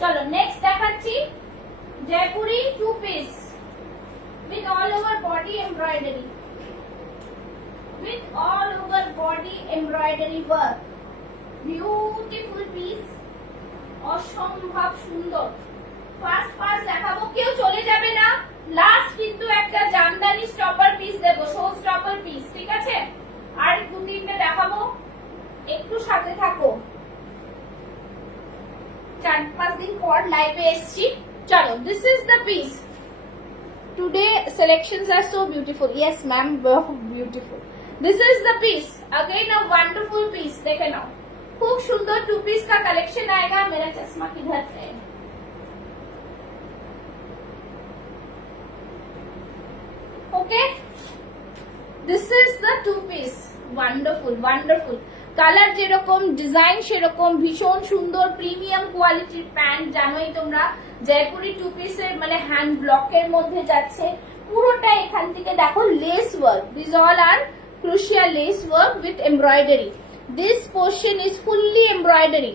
চলো নেক্সট দেখাচ্ছি, Jaipuri 2 piece with all over body embroidery, with all over body embroidery work, beautiful piece, অসম্ভব সুন্দর। ফার্স্ট দেখাবো, কেউ চলে যাবে না, লাস্ট কিন্তু একটা জামদানি স্টপার পিস দেবো, শো স্টপার পিস, ঠিক আছে? আর 2-3টে দেখাবো, একটু সাথে থাকো, 4-5 দিন পর লাইভে এসছি। চলো, this is the piece. Today selections are so beautiful, yes ma'am, beautiful। This is the piece, again a wonderful piece, देखे ना, खूब सुंदर 2 पीस का कलेक्शन आएगा। मेरा चश्मा किधर है? Okay, this is the 2 piece, wonderful কালার যেরকম, ডিজাইন সেরকম, ভীষণ সুন্দর প্রিমিয়াম কোয়ালিটির প্যান্ট। জানোই তোমরা জয়পুরি 2 পিসের মানে হ্যান্ড ব্লকের মধ্যে যাচ্ছে, পুরোটা এখান থেকে দেখো lace work, this all are crochet lace work with embroidery. This portion is fully embroidery,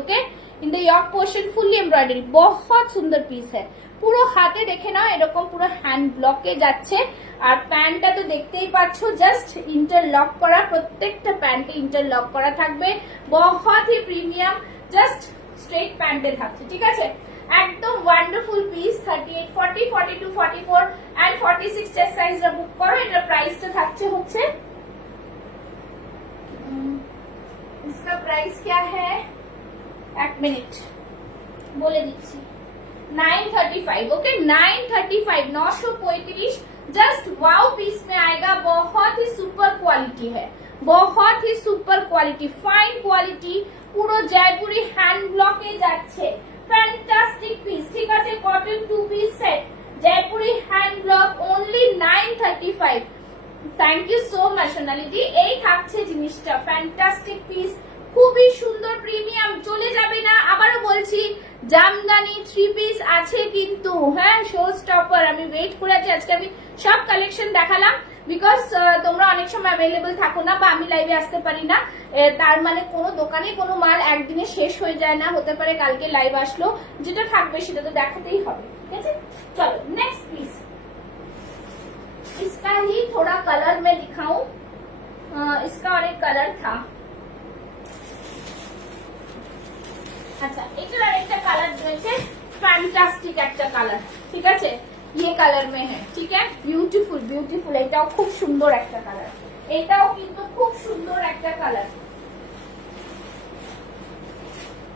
okay? In the yoke portion fully embroidery, बहुत सुंदर पीस है। পুরো হাতে দেখে নাও, এরকম পুরো হ্যান্ড ব্লকে যাচ্ছে। আর প্যান্টটা তো দেখতেই পাচ্ছ, জাস্ট ইন্টারলক করা, প্রত্যেকটা প্যান্টে ইন্টারলক করা থাকবে, बहुत ही প্রিমিয়াম, জাস্ট স্ট্রেট প্যান্টে থাকছে, ঠিক আছে? একদম ওয়ান্ডারফুল পিস। 38, 40, 42, 44 এন্ড 46 চেস্ট সাইজটা বুক করো। এটার প্রাইসটা থাকছে হচ্ছে, इसका प्राइस क्या है, 1 मिनट बोले दीजिए 935, ओके 935, 935 जस्ट वाओ पीस में आएगा। बहुत ही सुपर क्वालिटी है, बहुत ही सुपर क्वालिटी, फाइन क्वालिटी, পুরো জয়পুরি হ্যান্ড ব্লকে যাচ্ছে। ফ্যান্টাস্টিক পিস, ঠিক আছে, cotton 2 piece set, Jaipuri hand block, only 935। Thank you so much Sonali di. এই থাকছে জিনিসটা, ফ্যান্টাস্টিক পিস, খুবই সুন্দর প্রিমিয়াম, চলে যাবে না। আবারও বলছি জামদানি 3 পিস আছে কিন্তু, হ্যাঁ শো স্টপার। আমি ওয়েট করে আছি, আজকে আমি সব কালেকশন দেখালাম বিকজ তোমরা অনেক সময় অ্যাভেলেবল থাকো না বা আমি লাইভে আসতে পারি না, তার মানে কোনো দোকানে কোনো মাল একদিনে শেষ হয়ে যায় না, হতে পারে কালকে লাইভ আসলো, যেটা থাকবে সেটা তো দেখাতেই হবে, ঠিক আছে। চলো नेक्स्ट प्लीज, इसका ही थोड़ा कलर मैं दिखाऊं, इसका और एक कलर था। अच्छा এটার আরেকটা কালার রয়েছে, ফ্যান্টাস্টিক একটা কালার, ঠিক আছে, ये कलर में है, ठीक है, ब्यूटीफुल ब्यूटीफुल, এটাও খুব সুন্দর একটা কালার, এটাও কিন্তু খুব সুন্দর একটা কালার।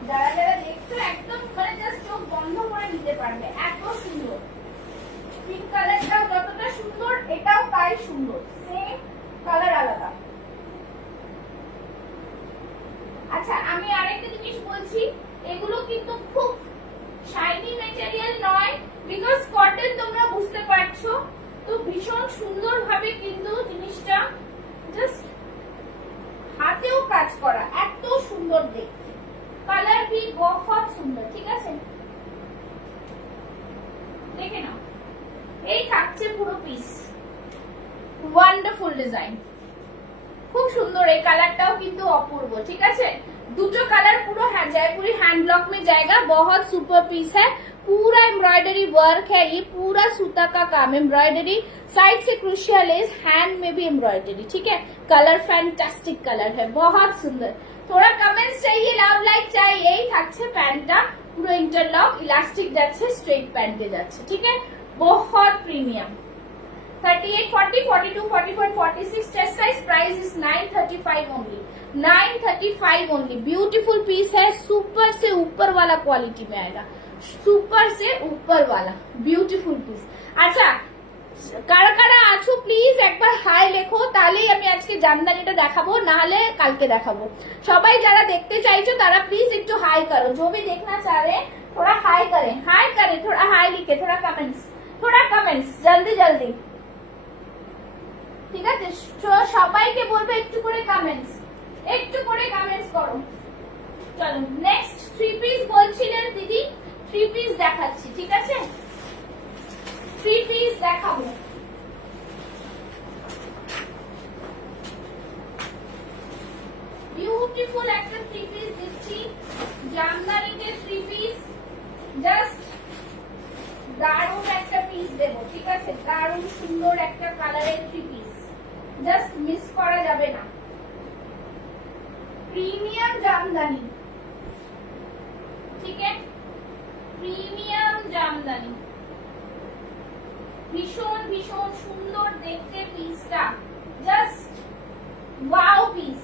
যারা যারা দেখছো একদম মানে জাস্ট চোখ বন্ধ করে নিতে পারবে, এত সুন্দর। পিঙ্ক কালারটাও যতটা সুন্দর এটাও তাই সুন্দর, সেম কালার আলাদা। আচ্ছা আমি আরেকটা জিনিস বলছি, এগুলো কিন্তু খুব শাইনি ম্যাটেরিয়াল নয়, বিকজ কটন তোমরা বুঝতে পারছো, তো ভীষণ সুন্দর ভাবে কিন্তু জিনিসটা জাস্ট হাতেও কাজ করা, এত সুন্দর দেখতে, কালার भी बहुत সুন্দর, ঠিক আছে, দেখে নাও। এই থাকছে পুরো পিস, ওয়ান্ডারফুল ডিজাইন, খুব সুন্দর, এই কালারটাও কিন্তু অপূর্ব, ঠিক আছে। দুটো কালার পুরো जयपुरी हैंड ब्लॉक में जाएगा, बहुत सुपर पीस है, पूरा एम्ब्रॉयडरी वर्क है, ये पूरा सूता का काम, एम्ब्रॉयडरी साइड से क्रूशियल लेस, हैंड में भी एम्ब्रॉयडरी, ठीक है। कलर फैंटास्टिक कलर है, बहुत सुंदर। थोड़ा कमेंट्स चाहिए, लव लाइक चाहिए। यही থাকছে প্যান্টটা, পুরো ইন্টারলক, ইলাস্টিক যাচ্ছে, স্ট্রেট প্যান্টে যাচ্ছে, ঠিক है, बहुत premium. 38, 40, 42, 44, 46 chest size, price is 935 only, 935 only। Beautiful piece है, सुपर से ऊपर वाला क्वालिटी में आएगा, सुपर से ऊपर वाला ब्यूटीफुल पीस। अच्छा কারা কারা আছো প্লিজ একবার হাই লেখো, তাহলেই আমি আজকে জামদানিটা দেখাবো, না হলে কালকে দেখাবো। সবাই যারা দেখতে চাইছো তারা প্লিজ একটু হাই করো, जो भी देखना चाह रहे थोड़ा हाई करें, हाई करें, थोड़ा हाई लिखे, थोड़ा कमेंट्स जल्दी जल्दी, ঠিক আছে। সবাইকে বলবো একটু করে কমেন্টস করো। চলো নেক্সট 3 পিস বলছিলেন দিদি, 3 পিস দেখাচ্ছি, ঠিক আছে, 3 পিস দেখাবো। বিউটিফুল একটা 3 পিস দিচ্ছি, জামদানিতে 3 পিস, জাস্ট দারুণ একটা পিস দেবো, ঠিক আছে, দারুণ সুন্দর একটা কালারের 3 পিস, জাস্ট মিস করা যাবে না। প্রিমিয়াম জামদানি, ঠিক আছে, প্রিমিয়াম জামদানি, ভীষণ ভীষণ সুন্দর দেখতে পিসটা, জাস্ট ওয়াও পিস,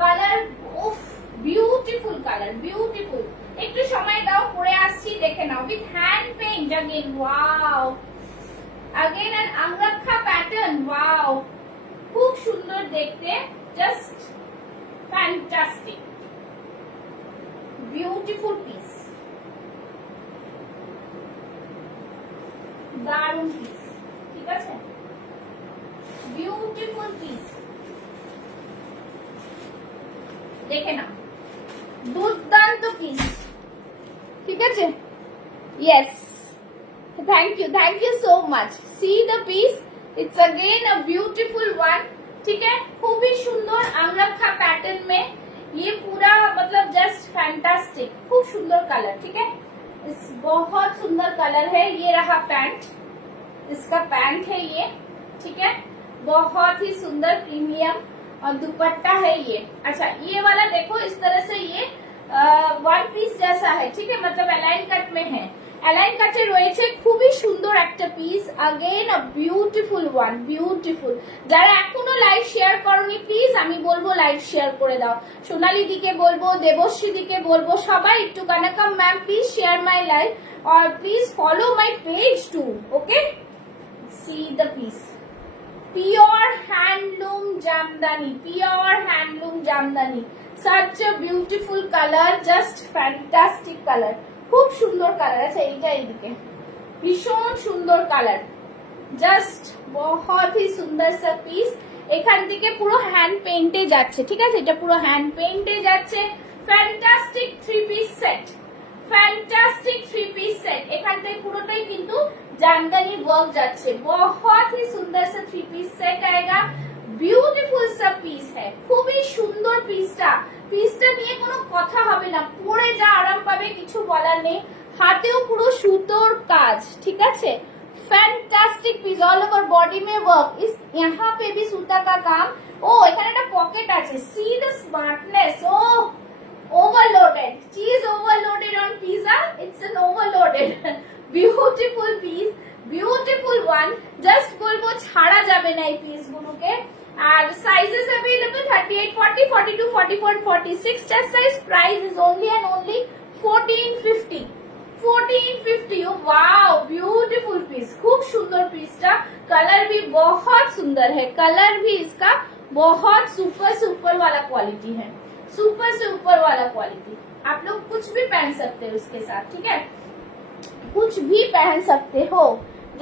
কালার উফ বিউটিফুল কালার, বিউটিফুল। একটু সময় দাও, পরে আসছি, দেখে নাও, with hand paint again, wow, again an angrakha pattern, wow, খুব সুন্দর দেখতে, জাস্ট ফ্যান্টাস্টিক, বিউটিফুল পিস, দারুণ পিস, ঠিক আছে, বিউটিফুল পিস, দেখে না, দুর্দান্ত পিস, ঠিক আছে। Yes, thank you so much. See the piece, it's again a beautiful one, ठीक है, खूब ही सुंदर अंगरखा पैटर्न में, ये पूरा मतलब जस्ट फैंटास्टिक, खूब सुंदर कलर, ठीक है, इस बहुत सुंदर कलर है। ये रहा पैंट, इसका पैंट है ये, ठीक है, बहुत ही सुंदर प्रीमियम, और दुपट्टा है ये। अच्छा ये वाला देखो, इस तरह से ये 1 पीस जैसा है, ठीक है, मतलब अलाइन कट में है, অ্যালাইন কাটে রয়েছে, খুবই সুন্দর একটা piece, again a beautiful one, beautiful. যারা এখনো লাইভ শেয়ার করনি প্লিজ আমি বলবো লাইভ শেয়ার করে দাও। সোনালী দিকে বলবো, দেবশ্রী দিকে বলবো, সবাই একটু কানাকাম ma'am please share my live और please follow my page too. Okay, see the piece, pure handloom Jamdani, pure handloom Jamdani, such a beautiful colour, just fantastic colour, খুব সুন্দর কালার আছে। এইটা এইদিকে ভীষণ সুন্দর কালার, জাস্ট বহুত হি সুন্দর সা পিস। এখান থেকে পুরো হ্যান্ড পেইন্টে যাচ্ছে, ঠিক আছে, এটা পুরো হ্যান্ড পেইন্টে যাচ্ছে। Fantastic three piece set, fantastic three piece set, এখান থেকে পুরোটাই কিন্তু জামদানি ওয়ার্ক যাচ্ছে। बहुत ही सुंदर सा थ्री पीस सेट आएगा, ब्यूटीफुल सा पीस है, খুবই সুন্দর পিসটা। পিসটা নিয়ে কোনো কথা হবে না, পরে যা আরাম পাবে কিছু বলার নেই। হাতেও পুরো সুতোর কাজ, ঠিক আছে, fantastic piece, all over body में वर्क, इस यहाँ पे भी सूता का काम। ও এখানে একটা পকেট আছে, সি দ্য স্মার্টনেস, ও overloaded, cheese overloaded on pizza, it's an overloaded beautiful piece, beautiful one, just বলবো ছাড়া যাবে না এই পিস গুলোকে। আর sizes available 38, 40, 42, 44 and 46, chest size, price is only and only 1450, 1450। Oh wow, beautiful piece, खूब सुंदर पीसটা, कलर भी बहुत सुंदर है, कलर भी इसका बहुत सुपर सुपर वाला क्वालिटी है, सुपर से ऊपर वाला क्वालिटी। आप लोग कुछ भी पहन सकते हो इसके साथ, ठीक है, कुछ भी पहन सकते हो,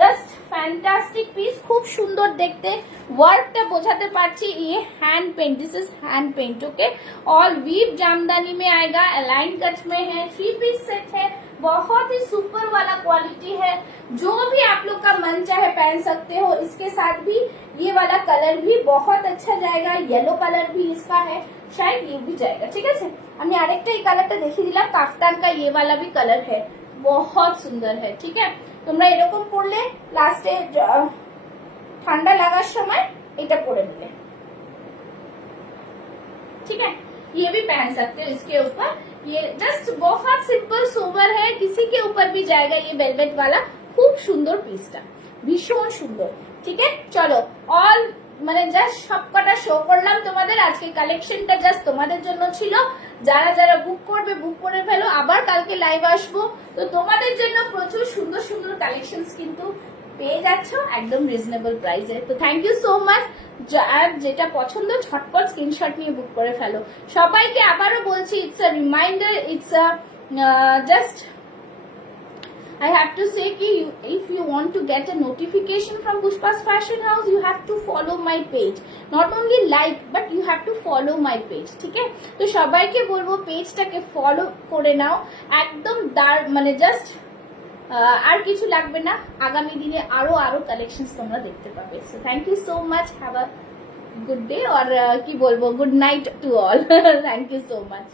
जस्ट फैंटास्टिक पीस, खूब सुंदर देखते। वर्कটা বোঝাতে পারছি, ये hand paint, this is hand paint, okay, all weave Jamdani में आएगा, अलाइन कट में है, थ्री पीस सेट है, बहुत ही सुपर वाला क्वालिटी है। जो भी आप लोग का मन चाहे पहन सकते हो। इसके साथ भी ये वाला कलर भी बहुत अच्छा जाएगा, येलो कलर भी इसका है, शायद ये भी जाएगा, ठीक है। আমি আরেকটা এই কালারটা দেখিয়ে দিলাম, কাফতান का ये वाला भी कलर है, बहुत सुंदर है, ठीक है। তোমরা এরকম পরলে লাস্টে ঠান্ডা লাগার সময় এটা পরে নিলে, ठीक है। ये भी पहन सकते हो इसके ऊपर, ये जस्ट बहुत सिंपल सोबर है, किसी के ऊपर भी जाएगा ये वेलवेट वाला, खूब सुंदर पीसটা, ভীষণ সুন্দর, ঠিক আছে। চলো অল মানে জাস্ট সবকটা শো করলাম তোমাদের, আজকে কালেকশনটা জাস্ট তোমাদের জন্য ছিল। যারা যারা বুক করবে বুক করে ফেলো, আবার কালকে লাইভ আসবো, তো তোমাদের জন্য প্রচুর সুন্দর সুন্দর কালেকশনস কিন্তু পেয়ে যাচ্ছ একদম রিজনেবল প্রাইসে। তো থ্যাংক ইউ সো মাচ, আর যেটা পছন্দ ঝটপট স্ক্রিনশট নিয়ে বুক করে ফেলো। সবাইকে আবারও বলছি, it's a reminder, it's a just I have to say कि if you want to get a notification from Pushpa's Fashion House, you have to follow my page. Not only like, but you have to follow my page, ठीक है। तो সবাইকে বলবো পেজটাকে ফলো করে নাও, একদম মানে জাস্ট আর কিছু লাগবে না, আগামী দিনে আরো আরো কালেকশনস তোমরা দেখতে পাবে। So thank you so much, have a good day, और কি বলবো, good night to all, thank you so much.